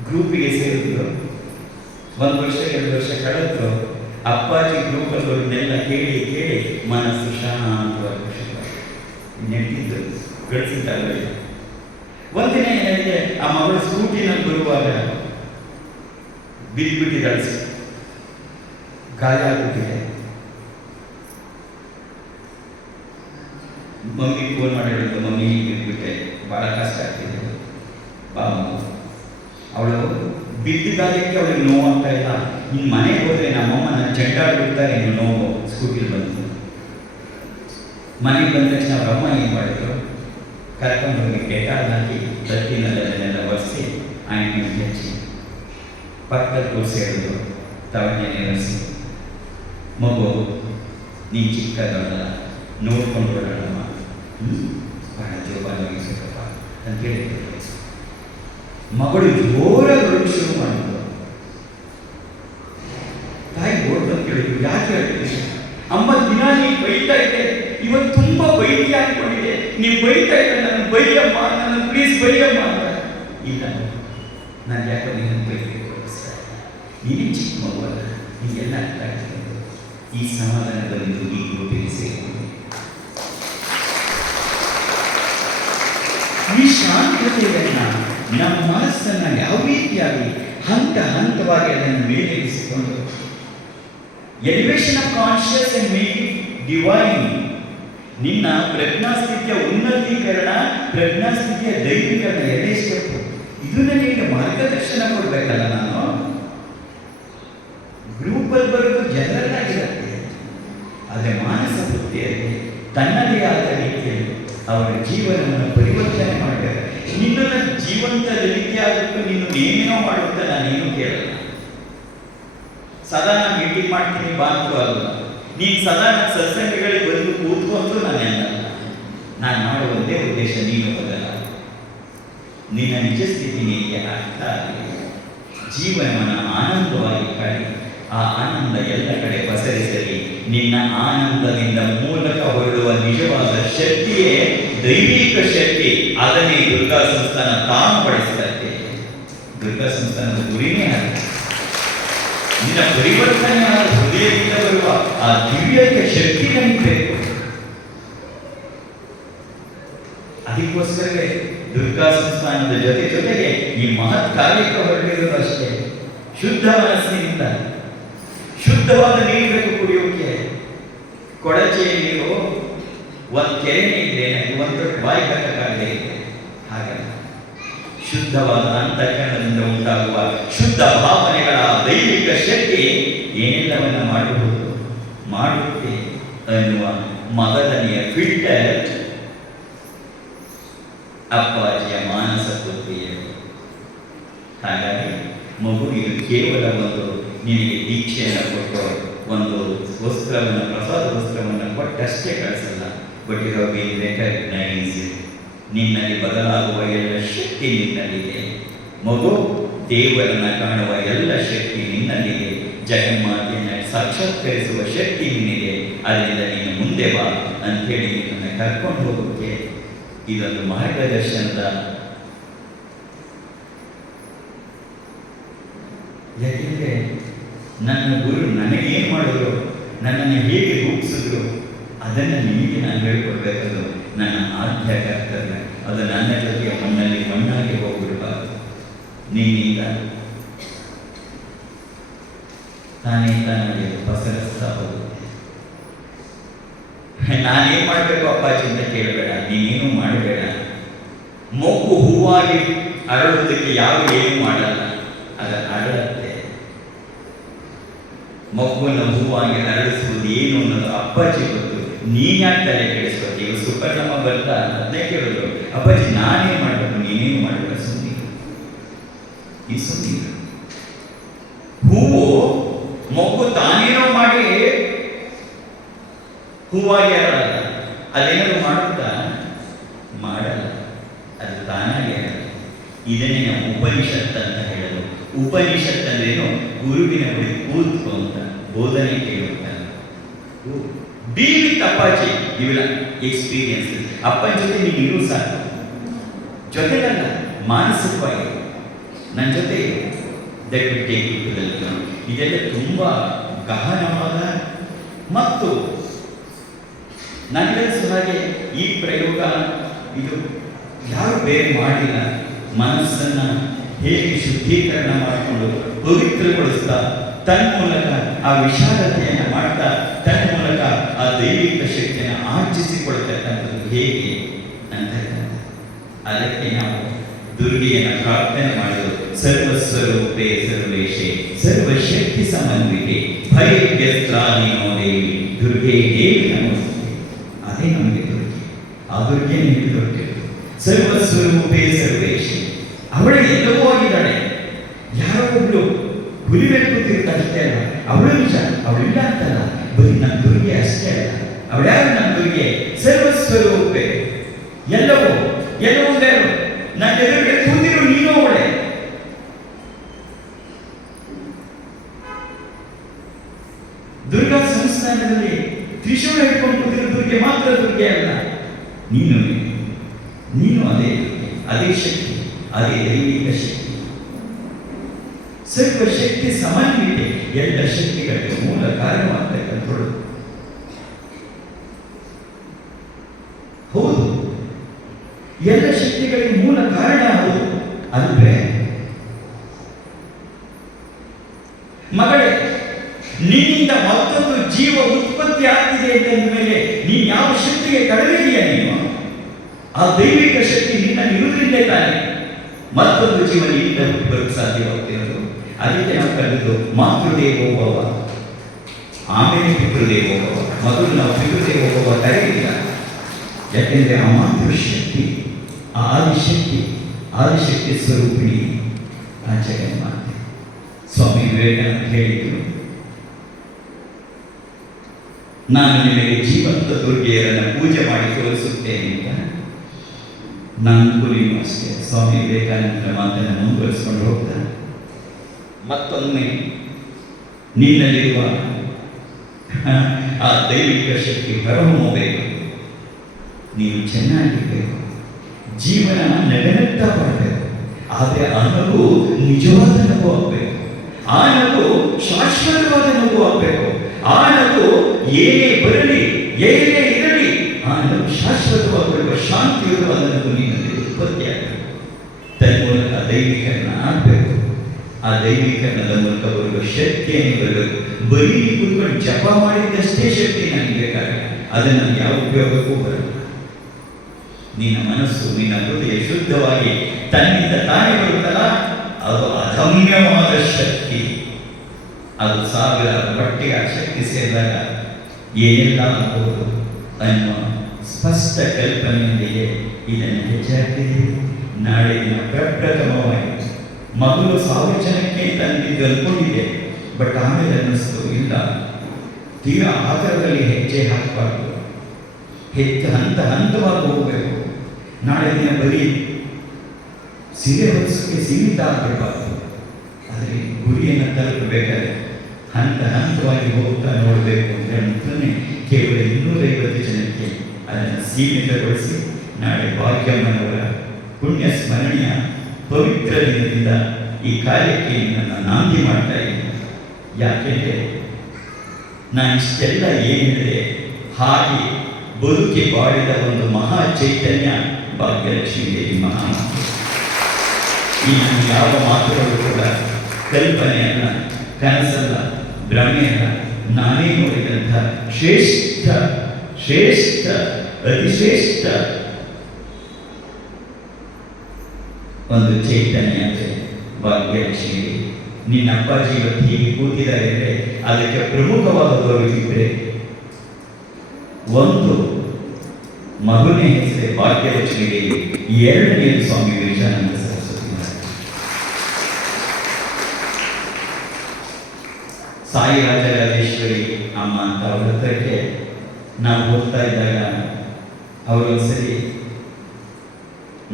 ಗ್ರೂಪಿಗೆ ಸೇರಿದ್ರು. 1 ವರ್ಷ 2 ವರ್ಷ ಕಳೆದ್ರು. ಅಪ್ಪಾಜಿ ಗ್ರೂಪಲ್ಲವ್ರನ್ನೆಲ್ಲ ಕೇಳಿ ಮನಸ್ಸು ಶಾಂತವಾಗಿ ನೆಟ್ಟಿದ್ದು ಗಳಿಸಿದ್ದಾರೆ. ಒಂದಿನ ಏನಾಗಿದೆ, ಆ ಮಗಳು ಸ್ಕೂಟಿನಲ್ಲಿ ಬರುವಾಗ ಬಿದ್ದುಬಿಟ್ಟಿದ್ದಾಳೆ, ಗಾಯ ಆಗ್ಬಿಟ್ಟಿದೆ. ಮಮ್ಮಿ ಫೋನ್ ಮಾಡಿ ಹೇಳಿದ್ರು, ಮಮ್ಮಿ ಬಿದ್ದುಬಿಟ್ಟೆ, ಭಾಳ ಕಷ್ಟ ಆಗ್ತಿದೆ, ಬಾ ಮಗು. ಅವಳು ಬಿದ್ದ ಗಾಯಕ್ಕೆ ಅವಳಿಗೆ ನೋವು ಆಗ್ತಾ ಇಲ್ಲ. ನಿನ್ನ ಮನೆಗೆ ಹೋದರೆ ನಮ್ಮಮ್ಮ ನನ್ನ ಚೆಂಡಾಡ್ಬಿಡ್ತಾರೆ, ನೀವು ನೋವು. ಸ್ಕೂಟಿಲಿ ಬಂತು. ಮನೆಗೆ ಬಂದ ತಕ್ಷಣ ಅವ್ರ ಅಮ್ಮ ಏನು ಮಾಡಿದ್ರು, ಕರ್ಕೊಂಡು ಹೋಗಿ ಡೆಟಾಲ್ ಹಾಕಿ ತತ್ತಿನಲ್ಲೆಲ್ಲ ಒರೆಸಿ ಆಯಿಂಟ್ಮೆಂಟ್ ಹಚ್ಚಿ ಪಕ್ಕದ ಕೂರಿಸಿ ಹೇಳಿದ್ರು, ತವಣ್ಣೆ ನೆನೆಸಿ, ಮಗು ನೀನು ಚಿಕ್ಕದಲ್ಲ, ನೋಡ್ಕೊಂಡು ಬರೋಣಮ್ಮ, ಭಾಳ ಜೋಪಾನವಾಗಿಸಬೇಕಪ್ಪ ಅಂತೇಳಿ ಮಗಳು ಜೋರಾಗಿ ಶುರು ಮಾಡಿದ್ರು. ತಾಯಿ ಓಡ್ಕೊಂಡು ಕೇಳಿದ್ರು, ಯಾಕೆ ಹೇಳ್ತೀವಿ? ಅಮ್ಮ ದಿನ ನೀನು ಬೈತಾ ಇದ್ದೆ, ಇವತ್ತು ತುಂಬಾ ಬೈತಿ ಅನ್ಕೊಂಡಿದ್ದೆ, ನೀವು ಬೈತಾ ಇದ್ದೆ, ನನ್ನ ಬೈಯಮ್ಮ, ನನ್ನ ಪ್ಲೀಸ್ ಬೈಯಮ್ಮ ಅಂತ. ಇಲ್ಲ, ನಾನು ಯಾಕೆ ನೀನು ಬೈಬೇಕು ಸರ್, ನೀನೇ ಚಿಕ್ಕ ಮಗು ಅಲ್ಲ, ನಿಮಗೆಲ್ಲ ಅರ್ಥ ಆಗ್ತದೆ. ಈ ಸಮಾಧಾನದಲ್ಲಿದ್ದು ಈ ಗ್ರೂಪಿಗೆ ಸೇರಿಕೊಂಡು ಈ ಶಾಂತತೆಯನ್ನ ನಮ್ಮ ಮನಸ್ಸನ್ನ ಯಾವ ರೀತಿಯಾಗಿ ಹಂತ ಹಂತವಾಗಿ ಅದನ್ನು ಮೇಲೇರಿಸಿಕೊಂಡು elevation of conscious and make it divine. ನಿನ್ನ ಪ್ರಜ್ಞಾಸ್ಥಿತಿಯ ಉನ್ನತೀಕರಣ, ಪ್ರಜ್ಞಾಸ್ಥಿತಿಯ ದೈವೀಕರಣ ಎರಡೇ ಸ್ಟೆಪ್. ಇದನ್ನ ನಿಮಗೆ ಮಾರ್ಗದರ್ಶನ ಕೊಡ್ಬೇಕಲ್ಲ. ನಾನು ಗ್ರೂಪಲ್ಲಿ ಬರೋದು ಜನರಲ್ ಆಗಿರುತ್ತೆ, ಆದರೆ ಮಾನಸ ಬುದ್ಧಿಯಲ್ಲಿ ತನ್ನದೇ ಆದ ರೀತಿಯಲ್ಲಿ ಅವರ ಜೀವನವನ್ನು ಪರಿವರ್ತನೆ ಮಾಡಬೇಕು. ನಿನ್ನನ್ನು ಜೀವಂತ ರೀತಿಯಾದಕ್ಕೂ ನೀನು ಏನೇನೋ ಮಾಡುತ್ತಾ ನಾನೇನು ಕೇಳಲ್ಲ. ಸದಾ ನಾನು ಮೀಟಿಂಗ್ ಮಾಡ್ತೀನಿ ಬಾಂತು ಅಲ್ಲ, ನೀನು ಸದಾ ನನ್ನ ಸತ್ಸಂಗಗಳಿಗೆ ಬಂದು ಕೂತ್ಕೊಂಡು ನಾನೆಲ್ಲ ನಾನು ಮಾಡುವ ಒಂದೇ ಉದ್ದೇಶ, ನೀನು ಬದಲ ನಿನ್ನ ನಿಜ ಸ್ಥಿತಿ ನಿನಗೆ ಅರ್ಥ ಆಗಲಿ, ಜೀವನವನ್ನು ಆನಂದವಾಗಿ ಕಾಡಿ, ಆ ಆನಂದ ಎಲ್ಲ ಕಡೆ ಪಸರಿಸಲಿ. ನಿನ್ನ ಆನಂದದಿಂದ ಮೂಲಕ ಹೊರಡುವ ನಿಜವಾದ ಶಕ್ತಿಯೇ ದೈವಿಕ ಶಕ್ತಿ. ಅದನ್ನೇ ದುರ್ಗಾ ಸಂಸ್ಥಾನ ತಾನು ಪಡಿಸುತ್ತೆ. ದುರ್ಗಾ ಸಂಸ್ಥಾನದ ಗುರಿನೇ ಆಗಿದೆ. ನಿನ್ನ ಪರಿವರ್ತನೆಯಾದ ಹೃದಯದಿಂದ ಬರುವ ಆ ದಿವ್ಯಕ್ಕೆ ಶಕ್ತಿ ನಮಗೆ ಬೇಕು. ಅದಕ್ಕೋಸ್ಕರವೇ ದುರ್ಗಾ ಸಂಸ್ಥಾನದ ಜೊತೆಗೆ ಈ ಮಹತ್ ಕಾರ್ಯಕ್ಕೆ ಹೊರಟಿರೋದು ಅಷ್ಟೇ. ಶುದ್ಧ ಮನಸ್ಸಿನಿಂದ ಶುದ್ಧವಾದ ನೀರು ಬೇಕು ಕುಡಿಯೋಕೆ. ಕೊಳಚೆಯ ನೀರು ಒಂದು ಕೆರೆನೇ ಇದ್ರೆ ಒಂದು ಬಾಯಿ ಕಟ್ಟಕ್ಕಾಗದೇ ಇದೆ. ಹಾಗಲ್ಲ, ಶುದ್ಧವಾದ ಅಂತಃಕರಣದಿಂದ ಉಂಟಾಗುವ ಶುದ್ಧ ಭಾವನೆಗಳ ದೈವಿಕ ಶಕ್ತಿ ಏನೆಲ್ಲವನ್ನ ಮಾಡುತ್ತೆ ಅನ್ನುವ ಮೊದಲನೆಯ ಫಿಲ್ಟರ್ ಅಪ್ಪಾಜಿಯ ಮಾನಸ ಪುತ್ರಿಯರು. ಹಾಗಾಗಿ ಮಗುವಿಗೆ ಕೇವಲ ಒಂದು ನಿನಗೆ ದೀಕ್ಷೆಯನ್ನು ಕೊಟ್ಟು ಒಂದು ವಸ್ತ್ರವನ್ನು, ಪ್ರಸಾದ ವಸ್ತ್ರವನ್ನು ಕೊಟ್ಟಷ್ಟೇ ಕಳಿಸಲ್ಲ. But you have been recognised. ನಿನ್ನಲ್ಲಿ ಬದಲಾಗುವ ಎಲ್ಲ ಶಕ್ತಿ ನಿನ್ನಲ್ಲಿದೆ. ಮಗು, ದೇವರನ್ನ ಕಾಣುವ ಎಲ್ಲ ಶಕ್ತಿ ನಿನ್ನಲ್ಲಿದೆ. ಜಗನ್ಮಾತೆಯನ್ನು ಸಾಕ್ಷಾತ್ಕರಿಸುವ ಶಕ್ತಿ ನಿನ್ನಿದೆ. ಅದರಿಂದ ನೀನು ಮುಂದೆ ಬಾ ಅಂಥೇಳಿ ನಿನ್ನನ್ನು ಕರ್ಕೊಂಡು ಹೋಗೋಕ್ಕೆ ಇದೊಂದು ಮಾರ್ಗದರ್ಶನದ. ಯಾಕೆಂದರೆ ನನ್ನ ಗುರು ನನಗೇನು ಮಾಡಿದ್ರು, ನನ್ನನ್ನು ಹೇಗೆ ರೂಪಿಸಿದ್ರು, ಅದನ್ನು ನಿಮಗೆ ನಾನು ಹೇಳ್ಕೊಡ್ಬೇಕದು ನನ್ನ ಆದ್ಯ ಕರ್ತವ್ಯ. ಅದು ನನ್ನ ಜೊತೆಗೆ ಮಣ್ಣಲ್ಲಿ ಮಣ್ಣಾಗಿ ಹೋಗ್ಬಿಡಬಾರ್ದು. ನಿನ್ನಿಂದ ತಾನೇ ಪಸರಿಸ್ತಾ ಹೋಗುತ್ತೆ. ನಾನೇನು ಮಾಡಬೇಕು ಅಪ್ಪಾಜಿ ಅಂತ ಕೇಳಬೇಡ, ನೀನೇನು ಮಾಡಬೇಡ. ಮೊಗ್ಗು ಹೂವಾಗಿ ಅರಳುವುದಕ್ಕೆ ಯಾವ ಏನು ಮಾಡಲ್ಲ, ಅದು ಅರಳುತ್ತೆ. ಮಗುವನ್ನು ಹೂವಾಗಿ ಅರಳಿಸುವುದು ಏನು ಅನ್ನೋದು ಅಪ್ಪಾಜಿ ಗೊತ್ತು. ನೀನ್ ಯಾಕೆ ತಲೆ ಕೆಡಿಸ್ಕೊತಿ? ಇವು ಸುಪರ್ಣಮ್ಮ ಬರ್ತಾ ಅದನ್ನೇ ಕೇಳಿದ್ರು, ಅಪ್ಪಾಜಿ ನಾನೇನು ಮಾಡಬೇಕು, ನೀನೇನು ಮಾಡಬೇಕು, ಸುಮ್ಮನೆ ಈ ಸುಮ್ಮನೆ. ಹೂವು ಮೊಗ್ಗು ತಾನೇನೋ ಮಾಡಿ ಹೂವಾಗಿ ಅರಳಲ್ಲ. ಅದೇನಾದ್ರು ಮಾಡುತ್ತಾ? ಮಾಡಲ್ಲ, ಅದು ತಾನಾಗಿ ಅರಳ. ಇದನ್ನೇ ನಾವು ಉಪನಿಷತ್ ಅಂತ ಹೇಳೋದು. ಉಪನಿಷತ್ ಅಂದ್ರೇನು? ಗುರುವಿನ ಬಳಿ ಕೂತ್ಕೊಂತ ಬೋಧನೆ ಕೇಳುತ್ತ. ಬಿ ವಿತ್ ಅಪ್ಪಾಜಿ, ಇವೆಲ್ಲ ಎಕ್ಸ್ಪೀರಿಯನ್ಸ್. ಅಪ್ಪನ ಜೊತೆ ನೀವು ಇರು ಸಾಕು, ಜೊತೆಗಲ್ಲ ಮಾನಸಿಕವಾಗಿ ನನ್ನ ಜೊತೆ ದಯವಿಟ್ಟು ಇದೆಲ್ಲ ತುಂಬ ಗಹನವಾದ ಮತ್ತು ನನಗನ್ನಿಸುವ ಹಾಗೆ ಈ ಪ್ರಯೋಗ ಇದು ಯಾರು ಬೇರೆ ಮಾಡಿಲ್ಲ. ಮನಸ್ಸನ್ನು ಹೇಗೆ ಶುದ್ಧೀಕರಣ ಮಾಡಿಕೊಂಡು ಪವಿತ್ರಗೊಳಿಸ್ತಾ ತನ್ಮೂಲಕ ಆ ವಿಶಾಲತೆಯನ್ನು ಮಾಡ್ತಾ ತನ್ಮೂಲಕ ಆ ದೈವಿಕ ಶಕ್ತಿಯನ್ನು ಆರ್ಜಿಸಿಕೊಳ್ತಕ್ಕಂಥದ್ದು ಹೇಗೆ ಅಂತ ಅದಕ್ಕೆ ನಾವು ದುರ್ಗೆಯನ್ನು ಪ್ರಾರ್ಥನೆ ಮಾಡಿದ್ರು. ಸರ್ವಸ್ವರೂಪೇ ಸರ್ವೇಶೇ ಸರ್ವಶಕ್ತಿ ಸಮನ್ವಿತೆ ಭಯವ್ಯಸ್ತ್ರಾನೀನೋ ದೇವಿ ದುರ್ಗೆ ದೇವಿ ನಮಸ್ತೆ. ಅದೇ ನಮಗೆ ದುರ್ಗೆ. ಆ ದುರ್ಗೆ ನಿಮಗೆ ದೊಡ್ಡದು. ಸರ್ವಸ್ವರೂಪೇ ಸರ್ವೇಶೇ, ಅವಳು ಎಲ್ಲವೂ ಆಗಿದ್ದಾಳೆ. ಯಾರೋ ಒಬ್ಳು ಹುಲಿಬೇಕು ಕೂತಿರ್ತಾಳೆ ಅಷ್ಟೇ ಅಲ್ಲ, ಅವಳು ನಿಜ, ಅವಳಿಲ್ಲ ಅಂತಲ್ಲ, ಬರೀ ನಮ್ಮ ದುರ್ಗೆ ಅಷ್ಟೇ ಅಲ್ಲ. ಅವಳ್ಯಾರು ನಮ್ಮ ದುರ್ಗೆ? ಸರ್ವಸ್ವರೂಪೇ, ಎಲ್ಲವೂ ಎಲ್ಲವೂ ಬೇರೆ. ನನ್ನ ಎದುರಿಗೆ ಕೂತಿರು ನೀನು ಅವಳೆ. ಸಿಂಹಾಸನದಲ್ಲಿ ತ್ರಿಶೂಲ ಹಿಡ್ಕೊಂಡು ಕೂತಿರೋ ದುರ್ಗೆ ಮಾತ್ರ ದುರ್ಗೆ ಅಲ್ಲ, ನೀನು ಅದೇ ಶಕ್ತಿ, ಅದೇ ದೈವಿಕ ಶಕ್ತಿ. ಸರ್ವಶಕ್ತಿ ಸಮನ್ವಿತೆ, ಎಲ್ಲ ಶಕ್ತಿಗಳಿಗೆ ಮೂಲ ಕಾರಣವಾಗ್ತಕ್ಕಂಥದ್ದು. ಹೌದು, ಎಲ್ಲ ಶಕ್ತಿಗಳಿಗೆ ಮೂಲ ಕಾರಣ ಹೌದು. ಅಂದ್ರೆ ಮಗಳೇ, ನಿನ್ನಿಂದ ಮತ್ತೊಂದು ಜೀವ ಉತ್ಪತ್ತಿ ಆಗ್ತಿದೆ ಅಂತ ಮೇಲೆ ನೀನು ಯಾವ ಶಕ್ತಿಗೆ ಕಡಿಮೆದೆಯಾ? ನೀನು ಆ ದೈವಿಕ ಶಕ್ತಿ ನಿನ್ನಲ್ಲಿ ಇರುವುದರಿಂದೇ ತಾನೆ ಮತ್ತೊಂದು ಜೀವ ನಿನ್ನಿಂದ ಹುಟ್ಟುಬರಕ್ಕೆ ಸಾಧ್ಯವಾಗ್ತಿರೋದು. ಅದಕ್ಕೆ ನಾವು ಕರೆದು ಮಾತೃದೇವೋಭವ, ಆಮೇಲೆ ಪಿತೃದೇವೋಭವ. ಮೊದಲು ನಾವು ಪಿತೃದೇವೋಭವ ಕರೆಯಿಲ್ಲ, ಯಾಕೆಂದ್ರೆ ಆ ಮಾತೃಶಕ್ತಿ, ಆ ಆದಿಶಕ್ತಿ ಸ್ವರೂಪಿಣಿ ಆ ಜಗನ್ಮಾತೆ. ಸ್ವಾಮಿ ವಿವೇಕಾನಂದ ಹೇಳಿದ್ರು, ನಾನು ನಿಮಗೆ ಜೀವಂತ ದುರ್ಗೆಯರನ್ನು ಪೂಜೆ ಮಾಡಿ ತೋರಿಸುತ್ತೇನೆ ಅಂತ. ನನಗೂ ನೀವು ಅಷ್ಟೇ. ಸ್ವಾಮಿ ವಿವೇಕಾನಂದರ ಮಾತನ್ನು ಮುಂದುವರಿಸಿಕೊಂಡು ಹೋಗ್ತಾನೆ. ಮತ್ತೊಮ್ಮೆ ನಿನ್ನಲ್ಲಿರುವ ಆ ದೈವಿಕ ಶಕ್ತಿ ಹೊರಹೊಮ್ಮಬೇಕು, ನೀನು ಚೆನ್ನಾಗಿರ್ಬೇಕು, ಜೀವನ ನಗನಗ್ತಾ ಬರಬೇಕು. ಆದರೆ ಆ ನಗು ನಿಜವಾದ ನಗು ಆಗಬೇಕು, ಆ ನಗು ಶಾಶ್ವತವಾದ ನಗು ಆಗಬೇಕು. ಆ ನಗು ಏನೇ ಬರಲಿ, ಏನೇ ಇರಲಿ, ಆ ನಗು ಶಾಶ್ವತವಾಗಿರುವ ಶಾಂತಿಯುತವಾದ ನಗು ನಿನ್ನಲ್ಲಿ ಉತ್ಪತ್ತಿಯಾಗಬೇಕು. ತನ್ಮೂಲಕ ದೈವಿಕರಣ ಆಗಬೇಕು. ಆ ದೈವಿಕರಣದ ಮೂಲಕ ಬರುವ ಶಕ್ತಿಯನ್ನು ಬರಬೇಕು. ಬರೀ ಕೂತ್ಕೊಂಡು ಜಪ ಮಾಡಿದ್ದಷ್ಟೇ ಶಕ್ತಿ ನನಗೆ ಬೇಕಾಗಿಲ್ಲ, ಅದನ್ನು ಯಾವ ಉಪಯೋಗಕ್ಕೂ ಬರಲ್ಲ. ನಿನ್ನ ಮನಸ್ಸು, ನಿನ್ನ ಹೃದಯ ಶುದ್ಧವಾಗಿ ತನ್ನಿಂದ ತಾನೇ ಬರುತ್ತಲ್ಲ, ಅದು ಅದಮ್ಯವಾದ ಶಕ್ತಿ. ಅದು ಸಾವಿರ ಒಟ್ಟಿಗೆ ಆ ಶಕ್ತಿ ಸೇರಿದಾಗ ಏನೆಲ್ಲ ಆಗಬಹುದು ಅನ್ನುವ ಸ್ಪಷ್ಟ ಕಲ್ಪನೆಯೊಂದಿಗೆ ಇದನ್ನು ಹೆಚ್ಚಾಗ್ತಿದೆ. ನಾಳೆ ದಿನ ಪ್ರಪ್ರಥಮವಾಗಿ ಮಗಳು 1000 ಜನಕ್ಕೆ ತಂದಿದ್ದು ಅನ್ಕೊಂಡಿದ್ದೆ. ಬಟ್ ಆಮೇಲೆ ಅನ್ನಿಸ್ತು, ಇಲ್ಲ, ತೀರಾ ಆಧಾರದಲ್ಲಿ ಹೆಜ್ಜೆ ಹಾಕಬಾರ್ದು, ಹಂತವಾಗಿ ಹೋಗಬೇಕು. ನಾಳೆ ದಿನ ಬರೀ ಸೀರೆ ಹೊಲಿಸೋಕ್ಕೆ ಸೀಮಿತ ಆಗಬಾರ್ದು, ಆದರೆ ಗುರಿಯನ್ನು ತಲುಪಬೇಕಾದ್ರೆ ಹಂತವಾಗಿ ಹೋಗ್ತಾ ನೋಡಬೇಕು ಅಂದರೆ ಕೇವಲ 250 ಜನಕ್ಕೆ ಅದನ್ನು ಸೀಮಿತಗೊಳಿಸಿ ನಾಳೆ ಭಾಗ್ಯಮ್ಮನವರ ಪುಣ್ಯ ಸ್ಮರಣೆಯ ಪವಿತ್ರ ದಿನದಿಂದ ಈ ಕಾರ್ಯಕ್ಕೆ ನನ್ನ ನಾಂದಿ ಮಾಡ್ತಾ ಇದ್ದೀನಿ. ಯಾಕೆಂದರೆ ನಾನು ಇಷ್ಟೆಲ್ಲ ಏನು ಹೇಳಿದೆ, ಹಾಗೆ ಬದುಕಿ ಬಾಳಿದ ಒಂದು ಮಹಾ ಚೈತನ್ಯ ಭಾಗ್ಯಲಕ್ಷ್ಮೀ ದೇವಿ ಮಹಾಮಾತೆ. ಈ ಯಾವ ಮಾತುಗಳು ಕೂಡ ಕಲ್ಪನೆಯಲ್ಲ, ಕನಸಲ್ಲ, ಭ್ರಮೆಯಲ್ಲ, ನಾನೇ ನೋಡಿದಂಥ ಶ್ರೇಷ್ಠ ಅತಿಶ್ರೇಷ್ಠ ಒಂದು ಚೈತನ್ಯ ಅಂದರೆ ಭಾಗ್ಯಲಕ್ಷ್ಮಿ. ನಿನ್ನ ಅಪ್ಪಾಜಿ ಇವತ್ತು ಹೀಗೆ ಕೂತಿದ್ದಾರೆ ಅಂದರೆ ಅದಕ್ಕೆ ಪ್ರಮುಖವಾದವರು ಇಬ್ಬರೇ. ಒಂದು ಮಗುನೇ ಹೆಸರೇ ಭಾಗ್ಯಲಕ್ಷ್ಮಿ ದೇವಿ, ಎರಡನೆಯದು ಸ್ವಾಮಿ ವಿವೇಕಾನಂದ ಸರಸ್ವತಿ. ಸಾಯಿ ರಾಜರಾಜೇಶ್ವರಿ ಅಮ್ಮ ಅಂತ ಅವರ ಹತ್ರಕ್ಕೆ ನಾವು ಹೋಗ್ತಾ ಇದ್ದಾಗ ಅವರೊಂದ್ಸರಿ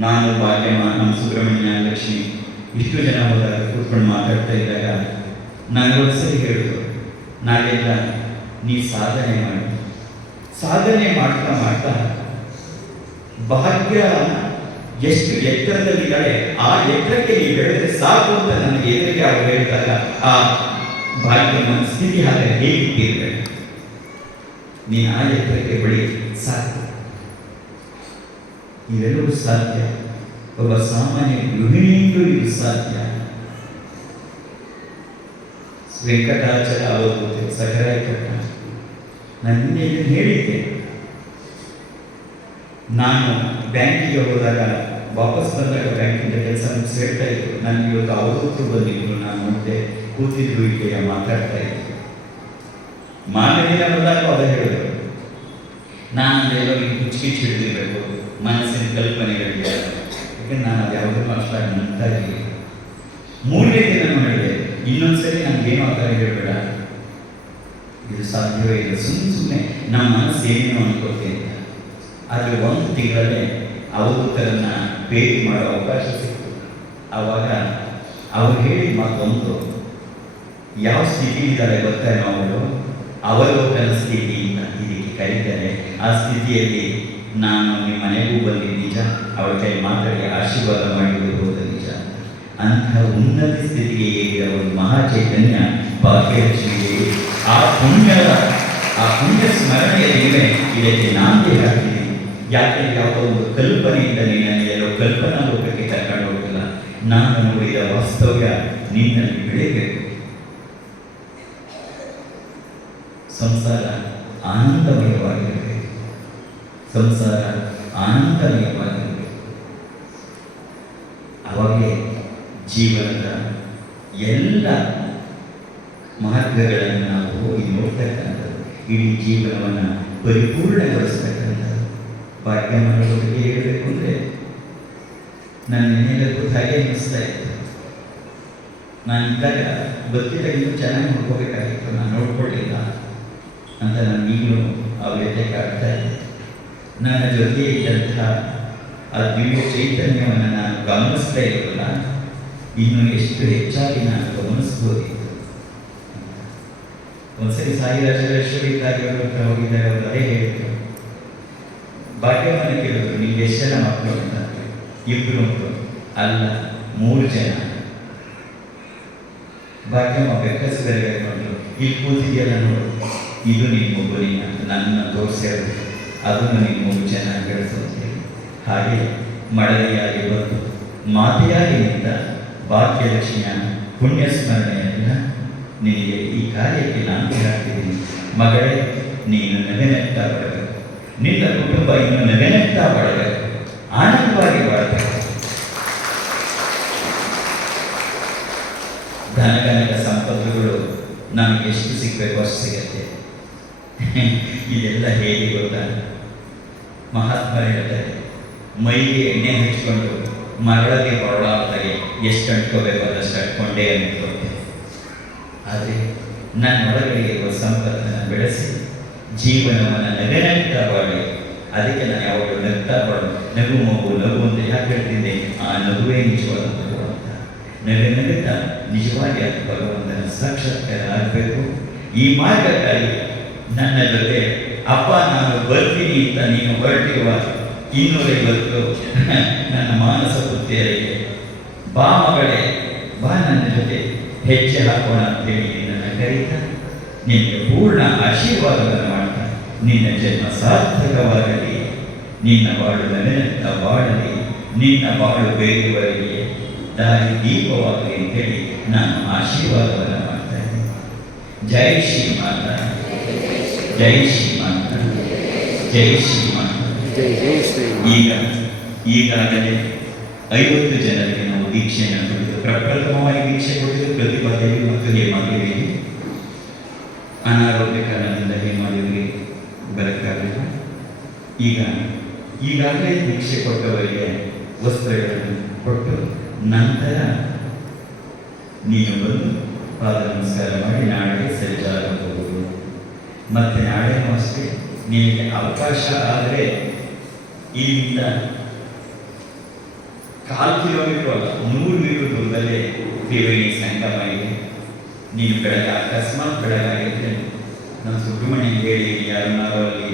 ನಾನು, ಭಾಗ್ಯಮ್ಮ, ನಮ್ಮ ಸುಬ್ರಹ್ಮಣ್ಯ, ಲಕ್ಷ್ಮಿ ಇಷ್ಟು ಜನ ಹೋದಾಗ ಕೂತ್ಕೊಂಡು ಮಾತಾಡ್ತಾ ಇದ್ದಾಗ ನನಗೊಂದ್ಸರಿ ಹೇಳಿದ್ರು, ನಾಳೆಲ್ಲ ನೀ ಸಾಧನೆ ಮಾಡ್ತಾ ಭಾಗ್ಯ ಎಷ್ಟು ಎತ್ತರದಲ್ಲಿದ್ದಾಳೆ, ಆ ಎತ್ತರಕ್ಕೆ ನೀವು ಬೆಳೆದ್ರೆ ಸಾಕು ಅಂತ ನನಗೆ ಎದುರಿಗೆ ಅವರು ಹೇಳಿದಾಗ ಆ ಭಾಗ್ಯನ ಸ್ಥಿತಿ ಹಾಗೆ ಹೇಗಿರ್ಬೇಕು, ನೀನು ಆ ಎತ್ತರಕ್ಕೆ ಬೆಳಿ ಸಾಕು. ಇವೆಲ್ಲವೂ ಸಾಧ್ಯ, ಒಬ್ಬ ಸಾಮಾನ್ಯ ಗೃಹಿಣಿಗೂ ಇದು ಸಾಧ್ಯ. ವೆಂಕಟಾಚಲ ಅವಧೂತೆ ಸಕರಾಯ ಕಟ್ಟ. ನಾನು ನಿನ್ನೆ ಇದನ್ನು ಹೇಳಿದ್ದೆ. ನಾನು ಬ್ಯಾಂಕಿಗೆ ಹೋದಾಗ ವಾಪಸ್ ಬಂದಾಗ ಬ್ಯಾಂಕಿಂದ ಕೆಲಸ ಹೇಳ್ತಾ ಇದ್ರು, ನನಗೆ ಇವತ್ತು ಅವಧೂತರು ಬಂದಿದ್ರು, ನಾನು ಮುಂದೆ ಕೂತಿದ್ರು, ಈಗ ಮಾತಾಡ್ತಾ ಇದ್ರು. ಮಾರನೇ ದಿನ ಬಂದಾಗ ಅದ ಹೇಳಿದ್ರು, ನಾನು ಎಲ್ಲರಿಗೆ ಹುಚ್ಚಿಚ್ಚಿ ಹಿಡಿದಿರಬೇಕು, ಮನಸ್ಸಿನ ಕಲ್ಪನೆಗಳಿಗೆ. ಯಾಕಂದ್ರೆ ನಾನು ಅದು ಯಾವುದನ್ನು ಅಷ್ಟಾಗಿ ನಂಬ್ತಾ ಇರಲಿಲ್ಲ. ಮೂರನೇ ದಿನ ಹೇಳಿದೆ, ಇನ್ನೊಂದ್ಸರಿ ನನಗೇನೋ ಆ ಥರ ಹೇಳಬೇಡ, ಇದು ಸಾಧ್ಯವೇ ಇಲ್ಲ, ಸುಮ್ಮನೆ ನಮ್ಮ ಮನಸ್ಸು ಏನೇನೋ ಅನ್ಕೋತೆ ಅಂತ. ಆದರೆ 1 ತಿಂಗಳಲ್ಲೇ ಅವಧೂತರನ್ನ ಭೇಟಿ ಮಾಡೋ ಅವಕಾಶ ಸಿಕ್ತು. ಆವಾಗ ಅವ್ರು ಹೇಳಿದ ಮತ್ತೊಂದು, ಯಾವ ಸ್ಥಿತಿ ಇದ್ದಾರೆ ಗೊತ್ತೇನೋ, ಅವರು ಅವಲೋಕನ ಸ್ಥಿತಿ ಅಂತ ಇದಕ್ಕೆ ಕರೀತಾರೆ. ಆ ಸ್ಥಿತಿಯಲ್ಲಿ ನಾನು ನಿಮ್ಮ ಮನೆಗೂ ಬಂದಿದ್ದು ನಿಜ, ಅವಳ ಕೈ ಮಾತಾಡಿ ಆಶೀರ್ವಾದ ಮಾಡಿರುವುದು ನಿಜ. ಅಂತಹ ಉನ್ನತ ಸ್ಥಿತಿಗೆ ಏರಿದ ಒಂದು ಮಹಾ ಚೈತನ್ಯ ಭಾಗ್ಯಲಕ್ಷ್ಮಿಗೆ ಆ ಪುಣ್ಯ ಸ್ಮರಣೆಯ ನೀವೇ ಇದಕ್ಕೆ ನಾಂದಿ ಹಾಕಿದ್ದೀನಿ. ಯಾಕೆಂದ್ರೆ ಯಾವುದೋ ಒಂದು ಕಲ್ಪನೆಯಿಂದ ನೀನು ಎಲ್ಲೋ ಕಲ್ಪನಾ ಲೋಕಕ್ಕೆ ಕರ್ಕೊಂಡು ಹೋಗಿಲ್ಲ. ನಾನು ನೋಡಿದ ವಾಸ್ತವ್ಯ ನಿನ್ನಲ್ಲಿ ಬೆಳೆಯಬೇಕು. ಸಂಸಾರ ಆನಂದಮಯವಾಗಿರಬೇಕು. ಸಂಸಾರ ಆನಂದಮಯವಾಗಿರಬೇಕು. ಅವಾಗಲೇ ಜೀವನದ ಎಲ್ಲ ಮಾರ್ಗಗಳನ್ನು ನಾವು ಹೋಗಿ ನೋಡ್ತಕ್ಕಂಥದ್ದು, ಇಡೀ ಜೀವನವನ್ನು ಪರಿಪೂರ್ಣಗೊಳಿಸ್ತಕ್ಕಂಥದ್ದು. ಭಾಗ್ಯ ಮಾಡೋದ್ರ ಬಗ್ಗೆ ಹೇಳಬೇಕು ಅಂದರೆ ನನ್ನ ಮನೆಯಲ್ಲ ಕೂತು ಹಾಗೆ ಅನ್ನಿಸ್ತಾ ಇತ್ತು. ನಾನು ಇದ್ದಾಗ ಗೊತ್ತಿದ್ದಾಗ ಇನ್ನೂ ಚೆನ್ನಾಗಿ ನೋಡ್ಕೋಬೇಕಾಗಿತ್ತು, ನಾನು ನೋಡ್ಕೊಳ್ಳಿಲ್ಲ ಅಂತ ನಾನು ಈಗಲೂ ಆ ವ್ಯಥೆ ಕಾಡ್ತಾ ಇದ್ದೆ. ನನ್ನ ಜೊತೆ ಇದ್ದಂಥ ಆ ದಿವ್ಯ ಚೈತನ್ಯವನ್ನು ನಾನು ಗಮನಿಸ್ತಾ ಇರಲಿಲ್ಲ, ಇನ್ನು ಎಷ್ಟು ಹೆಚ್ಚಾಗಿ ನಾನು ಗಮನಿಸ್ಬೋದಿತ್ತು. ಒಂದ್ಸರಿ ಸಾಯಿರಾಜೇಶ್ವರಿ ಕಾರ್ಯಗಳ ಹತ್ರ ಹೋಗಿದ್ದಾರೆ. ಅವರು ಅದೇ ಹೇಳಿದ್ರು, ಭಾಗ್ಯವನ್ನು ಕೇಳಿದ್ರು, ನಿಮ್ಗೆ ಎಷ್ಟು ಜನ ಮಕ್ಕಳು ಅಂತ. 2 ಮಕ್ಕಳು ಅಲ್ಲ 3 ಜನ. ಭಾಗ್ಯಮ್ಮ ಬೆಕ್ಕಸುಗರಿಗೆ ನೋಡಿದ್ರು, ಇಲ್ಲಿ ಕೂತಿದೆಯಲ್ಲ ನೋಡು, ಇದು ನಿಮ್ಮ ಮಗುವಿನ ನನ್ನ ತೋರಿಸಿರೋದು, ಅದನ್ನು ನಿಮ್ಮ ಮಗು ಚೆನ್ನಾಗಿ ಬೆಳೆಸೋದು. ಹಾಗೆ ಮಡದಿಯಾಗಿ ಬಂದು ಮಾತೆಯಾಗಿ ನಿಂತ ಭಾಗ್ಯಲಕ್ಷ್ಮಿಯ ಪುಣ್ಯ ಸ್ಮರಣೆಯನ್ನ ನಿನಗೆ ಈ ಕಾರ್ಯಕ್ಕೆ ನಾನು ಹಾಕ್ತಿದ್ದೀನಿ. ಮಗಳೇ, ನೀನು ನಗನಗ್ತಾ ಬರಬೇಕು, ನಿನ್ನ ಕುಟುಂಬ ಇನ್ನು ನಗನಗ್ತಾ ಬಾಳಬೇಕು, ಆನಂದವಾಗಿ ಬಾಳಬೇಕು. ಧನಗನಕ ಸಂಪತ್ತುಗಳು ನಮಗೆ ಎಷ್ಟು ಸಿಗಬೇಕು ಅಷ್ಟು ಸಿಗತ್ತೆ. ಇದೆಲ್ಲ ಹೇಗೆ ಗೊತ್ತಾ? ಮಹಾತ್ಮ ಹೇಳ್ತಾರೆ, ಮೈಗೆ ಎಣ್ಣೆ ಹಚ್ಕೊಂಡು ಮರಳಿಗೆ ಹೊರಳಾಗ್ತಾರೆ, ಎಷ್ಟು ಅಂಟ್ಕೋಬೇಕು ಅದಷ್ಟು ಅಂಟ್ಕೊಂಡೇ ಅಂದ್ಕೊಳ್ತೆ. ಆದರೆ ನನ್ನ ಒಳಗಡೆ ಇರುವ ಸಂಪತ್ತನ್ನು ಬೆಳೆಸಿ ಜೀವನವನ್ನು ನಗನಗ್ತಾ ಬಾಳಿ. ಅದಕ್ಕೆ ನಾನು ಯಾವಾಗಲೂ ನಗ್ತಾ ಬಾಳು, ನಗು ಮಗು ನಗು ಅಂತ ಯಾಕೆ ಹೇಳ್ತಿದ್ದೆ? ಆ ನಗುವೇ ನಿಜವಾದ ಮಗು ಅಂತ. ನಗುತ್ತಾ ನಿಜವಾಗಿ ಅದು ಭಗವಂತನ ಸಾಕ್ಷಾತ್ಕಾರ ಆಗಬೇಕು. ಈ ಮಾರ್ಗಕ್ಕಾಗಿ ನನ್ನ ಜೊತೆ ಅಪ್ಪ ನಾನು ಬರ್ತೀನಿ ಅಂತ ನೀನು ಹೊರಟಿರುವ 250 ನನ್ನ ಮಾನಸ ಪುತ್ರಿಯರಿಗೆ, ಬಾ ಮಗಳೇ ಬಾ ನನ್ನ ಜೊತೆ ಹೆಜ್ಜೆ ಹಾಕೋಣ ಅಂತೇಳಿ ನಿನ್ನನ್ನು ಕರೀತಾ ನಿನಗೆ ಪೂರ್ಣ ಆಶೀರ್ವಾದವನ್ನು ಮಾಡ್ತಾ, ನಿನ್ನ ಜನ್ಮ ಸಾರ್ಥಕವಾಗಲಿ, ನಿನ್ನ ಬಾಳು ನಗನಗ್ತಾ ಬಾಳಲಿ, ನಿನ್ನ ಬಾಳು ಬೇರೆಯವರಿಗೆ ದಾರಿ ದೀಪವಾಗಲಿ ಅಂತೇಳಿ ನಾನು ಆಶೀರ್ವಾದವನ್ನು ಮಾಡ್ತಾ ಇದ್ದೀನಿ. ಜೈ ಶ್ರೀ ಮಾತಾ, ಜೈ ಶ್ರೀ ಮಾತಾ, ಜೈ ಶ್ರೀ ಮಾತಾ. ಈಗಾಗಲೇ 50 ಜನರಿಗೆ ನಾವು ದೀಕ್ಷೆಯನ್ನು ಕೊಟ್ಟಿದ್ದು. ಪ್ರಪ್ರಥಮವಾಗಿ ದೀಕ್ಷೆ ಕೊಟ್ಟಿದ್ದು ಪ್ರತಿಭಾದೇವಿ ಮತ್ತು ಹೇಮಾದೇವಿಗೆ. ಅನಾರೋಗ್ಯ ಕಾರಣದಿಂದ ಹೇಮಾದೇವಿಗೆ ಬರಕ್ಕಾಗಲಿಲ್ಲ. ಈಗಾಗಲೇ ದೀಕ್ಷೆ ಕೊಟ್ಟವರಿಗೆ ವಸ್ತ್ರಗಳನ್ನು ಕೊಟ್ಟು ನಂತರ ನೀನು ಬಂದು ಪಾದ ನಮಸ್ಕಾರ ಮಾಡಿ ನಾಳೆಗೆ ಸಜ್ಜಾಗಬಹುದು. ಮತ್ತೆ ನಾಳೆನೂ ಅಷ್ಟೇ, ನಿನಗೆ ಅವಕಾಶ ಆದರೆ ಇಲ್ಲಿಂದ 1/4 ಕಿಲೋಮೀಟರ್ ಅಲ್ಲ 100 ಮೀಟರ್ ದೂರದಲ್ಲೇ ತ್ರಿವೇಣಿ ಸಂಗಮ ಇದೆ. ನೀನು ಬೆಳಗ್ಗೆ ಅಕಸ್ಮಾತ್ ಬೆಳಗಾಗಿದ್ದರೆ ನಮ್ಮ ಸುಬ್ರಹ್ಮಣ್ಯ ಹೇಳಿ ಯಾರನ್ನಾರು ಅಲ್ಲಿ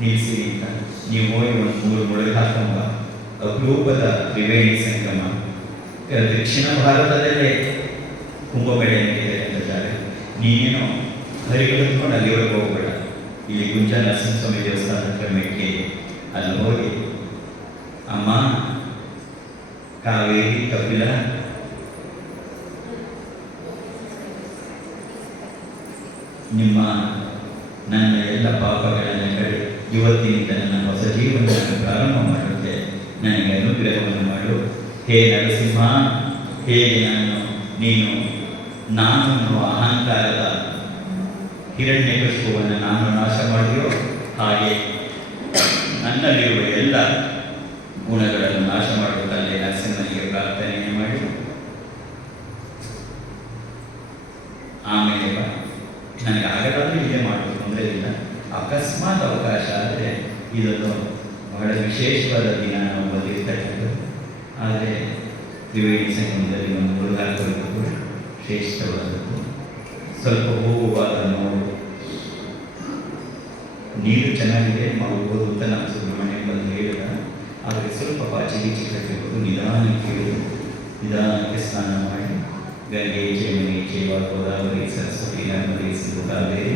ನಿಲ್ಲಿಸಿ ಅಂತ ನೀವು ಹೋಗಿ ಒಂದು 3 ಮುಳುಗು ಹಾಕೊಂಬ. ಅಪರೂಪದ ತ್ರಿವೇಣಿ ಸಂಗಮ. ದಕ್ಷಿಣ ಭಾರತದಲ್ಲೇ ಕುಂಭಮೇಳ ಇದೆ ಅಂತ ಜಾಗ. ನೀನೇನೋ ಹರಿಗಳೆದುಕೊಂಡು ಅಲ್ಲಿವರೆಗೆ ಹೋಗ್ಬೇಡ. ಇಲ್ಲಿ ಗುಂಜ ನರಸಿಂಹಸ್ವಾಮಿ ದೇವಸ್ಥಾನ ಹತ್ರ ಮೆಟ್ಟಿ ಅಲ್ಲಿ ಹೋಗಿ, ಅಮ್ಮ ಕಾವೇರಿ ಕಪಿಲ ನಿಮ್ಮ ನನ್ನ ಎಲ್ಲ ಪಾಪಗಳನ್ನು ಕಡೆ ಇವತ್ತಿನಿಂದ ನನ್ನ ಹೊಸ ಜೀವನವನ್ನು ಪ್ರಾರಂಭ ಮಾಡುತ್ತೆ, ನನಗೆ ಅನುಗ್ರಹವನ್ನು ಮಾಡು. ಹೇ ನರಸಿಂಹ, ಹೇಗೆ ನಾನು ಅಹಂಕಾರದ ಹಿರಣ್ಯಕಶಿಪುವನ್ನು ನಾನು ನಾಶ ಮಾಡಿದೆಯೋ ಹಾಗೆ ನನ್ನಲ್ಲಿರುವ ಎಲ್ಲ ಗುಣಗಳನ್ನು ನಾಶ ಮಾಡುತ್ತಲ್ಲೇ ನರಸಿಂಹನಿಗೆ ಪ್ರಾರ್ಥನೆ ಮಾಡಿ ಆಮೇಲೆ ನನಗೆ ಆಗಲಾದರೂ ಇದೇ ಮಾಡೋದು ತೊಂದರೆ ಇಲ್ಲ. ಅಕಸ್ಮಾತ್ ಅವಕಾಶ ಆದರೆ ಇದೊಂದು ಬಹಳ ವಿಶೇಷವಾದ ದಿನ ನಾವು ಬಂದಿರ್ತಕ್ಕಂಥದ್ದು. ಆದರೆ ತ್ರಿವೇಣಿ ಸಂಗಮದಲ್ಲಿ ಒಂದು ಮುಳುಗಾಕೋದು ಕೂಡ ಶ್ರೇಷ್ಠವಾದದ್ದು. ಸ್ವಲ್ಪ ಹೋಗುವಾಗ ನೋಡು, ನೀರು ಚೆನ್ನಾಗಿದೆ ಮಾಡ್ಬೋದು ಅಂತ ನಾನು ಸುಬ್ರಹ್ಮಣ್ಯ ಬಂದು ಹೇಳಿದ. ಆದರೆ ಸ್ವಲ್ಪ ಪಾಚಿಗೀಚಿ ಕಟ್ಟಿರ್ಬೋದು, ನಿಧಾನಕ್ಕೆ ಇಳಿದು ನಿಧಾನಕ್ಕೆ ಸ್ನಾನ ಮಾಡಿ ಗಂಗೆ ಜಯಮನಿ ಜೈವ ಗೋದಾವರಿ ಸರಸ್ವತಿ ನರ್ಮದೆ ಸಿಂಧು ಕಾವೇರಿ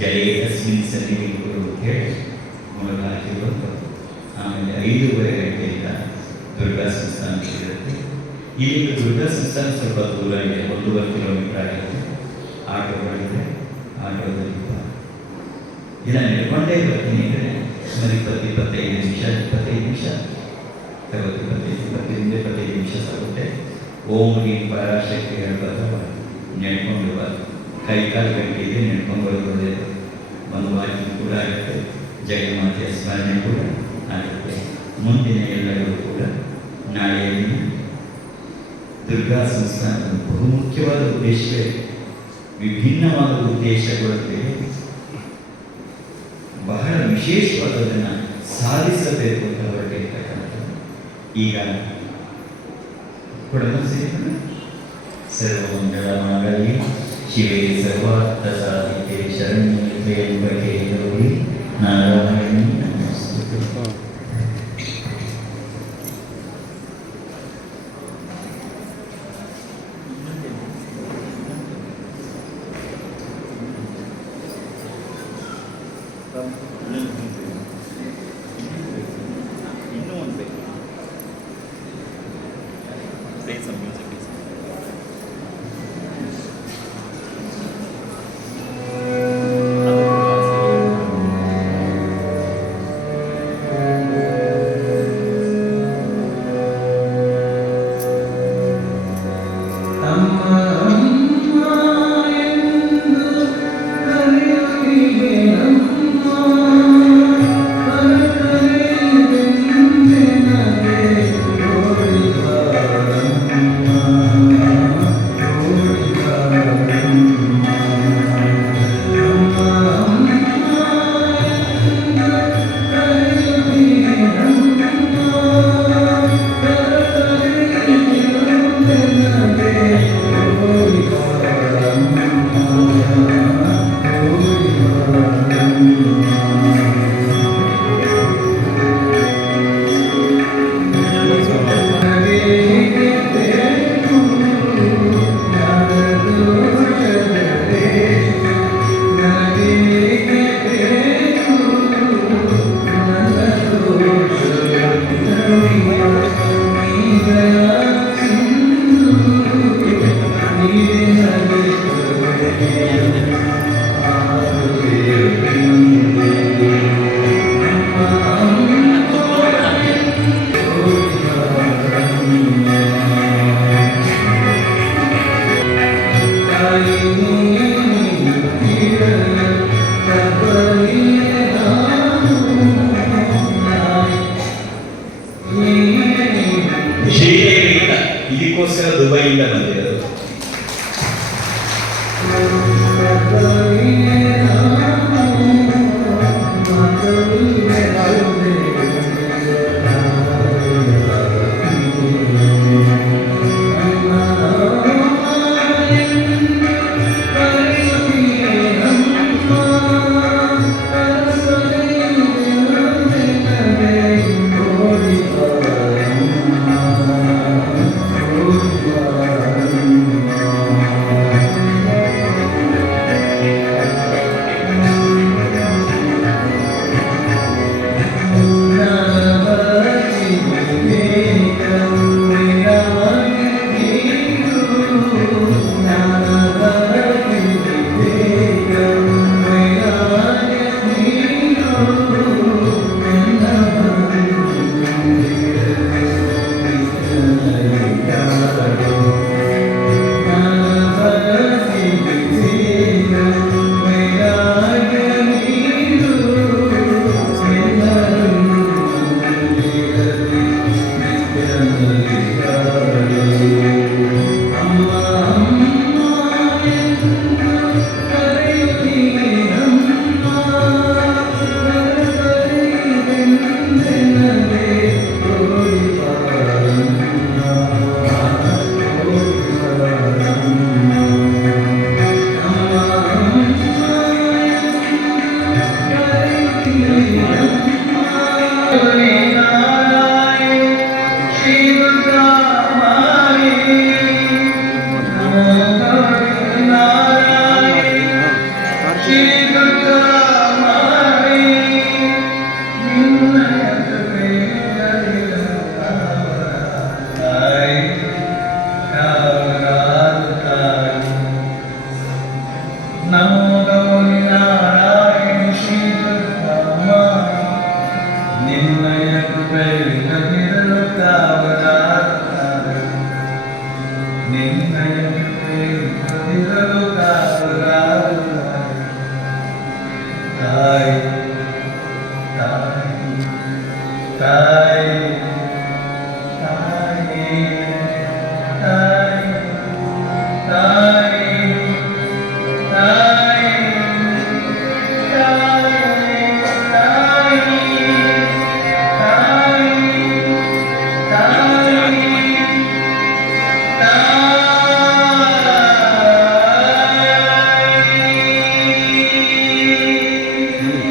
ಜಲೇ ತಸ್ಮಿನ್ ಸನ್ನಿಧಿ ಗುರು ಅಂತ ಹೇಳಿ ಮೊದಲು ಹಾಕಿರುವುದು. ಆಮೇಲೆ 5:30 ಗಂಟೆಯಿಂದ ದುರ್ಗಾ ಸಂಸ್ಥಾನ ಇರುತ್ತೆ. ಇಲ್ಲಿಂದ ದುರ್ಗಾ ಸಂಸ್ಥಾನ ಸ್ವಲ್ಪ ದೂರ ಇದೆ, 1.5 ಕಿಲೋಮೀಟರ್ ಆಗುತ್ತೆ. ಆಟೋಗಳಿದೆ, ಆಟೋದಲ್ಲಿ ಇಲ್ಲ ನಡ್ಕೊಂಡೇ ಬರ್ತೀನಿ ಅಂದರೆ ಸುಮಾರು 20-25 ನಿಮಿಷ 25 ನಿಮಿಷ ಸಾಗುತ್ತೆ. ಓಂ ನೀನು ಪರಾಶಕ್ತಿ ಹೇಳ್ಬಾರ್ದು, ನಡ್ಕೊಂಡು ಬಾರ್ದು. ಕೈ ಕಾಲು ಗಂಟೆ ಇದೆ, ನಡ್ಕೊಂಡು ಬರೋದು ಒಳ್ಳೆಯದು. ಒಂದು ವಾಕಿಂಗ್ ಕೂಡ ಆಗುತ್ತೆ, ಜಗನ್ಮಾತೆಯ ಸ್ಮರಣೆ ಕೂಡ ಆಗುತ್ತೆ. ಮುಂದಿನ ಎಲ್ಲರೂ ಕೂಡ ನಾಳೆಯ ದಿನ ದುರ್ಗಾ ಸಂಸ್ಥಾನದ ಬಹುಮುಖ್ಯವಾದ ಉದ್ದೇಶವೇ ವಿಭಿನ್ನವಾದ ಉದ್ದೇಶಗಳಿಗೆ ಬಹಳ ವಿಶೇಷವಾದದನ್ನು ಸಾಧಿಸಬೇಕು ಅಂತ ಹೊರಟಿರ್ತಕ್ಕಂಥದ್ದು. ಈಗ ಕೊಡಲು ಸೇರಿಕೊಂಡು ಸರ್ವಮಂಗಳಮಾಂಗಲ್ಯೆ ಶಿವೆ ಸರ್ವಾರ್ಥ ಸಾಧಿಕೆ ಶರಣ್ಯೆ ತ್ರ್ಯಂಬಕೆ ಗೌರಿ ನಾರಾಯಣಿ ನಮೋಸ್ತುತೆ. ಇನ್ನೂ ಒಂದು ಬೇಕು. Play some music. ಇದಕ್ಕೋಸ್ಕರ ದುಬೈಯಿಂದ ಬಂದಿರೋದು.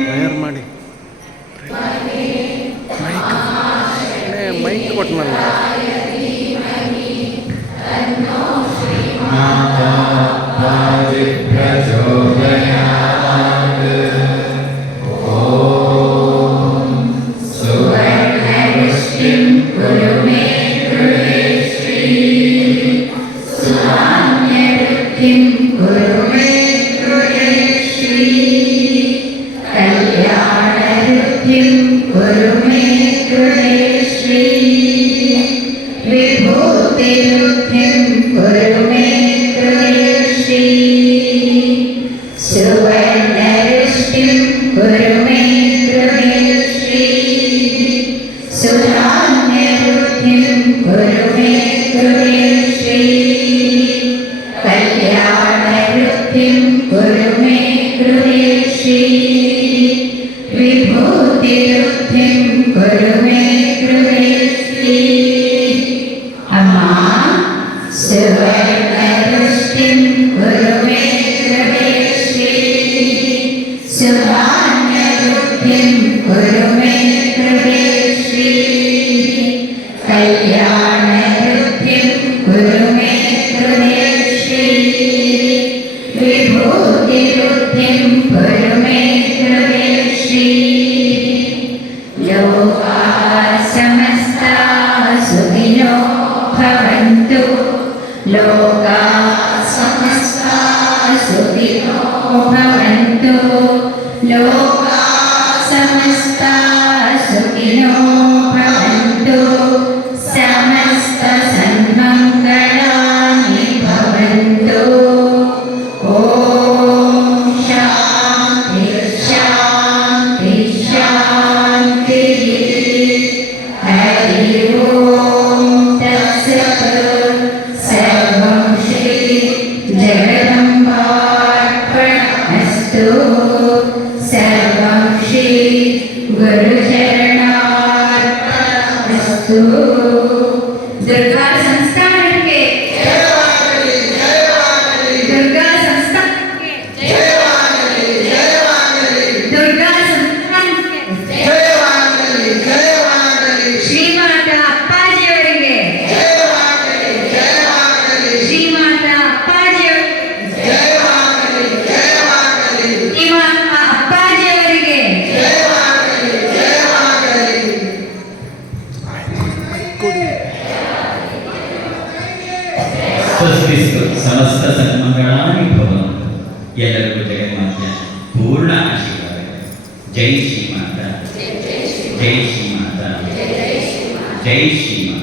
ಪ್ರೇಯರ್ ಮಾಡಿ ಮೈಕ್ ಕೊಟ್ಟನಲ್ಲ ಸಮಸ್ತ ಸನ್ಮಂಗಳಾನಿ ಭವಂತು. ಎಲ್ಲರಿಗೂ ಜಗನ್ಮಾತೆ ಪೂರ್ಣ ಆಶೀರ್ವಾದ. ಜೈ ಶ್ರೀಮಾತ, ಜೈ ಶ್ರೀಮಾತ, ಜೈ ಶ್ರೀಮಾತ.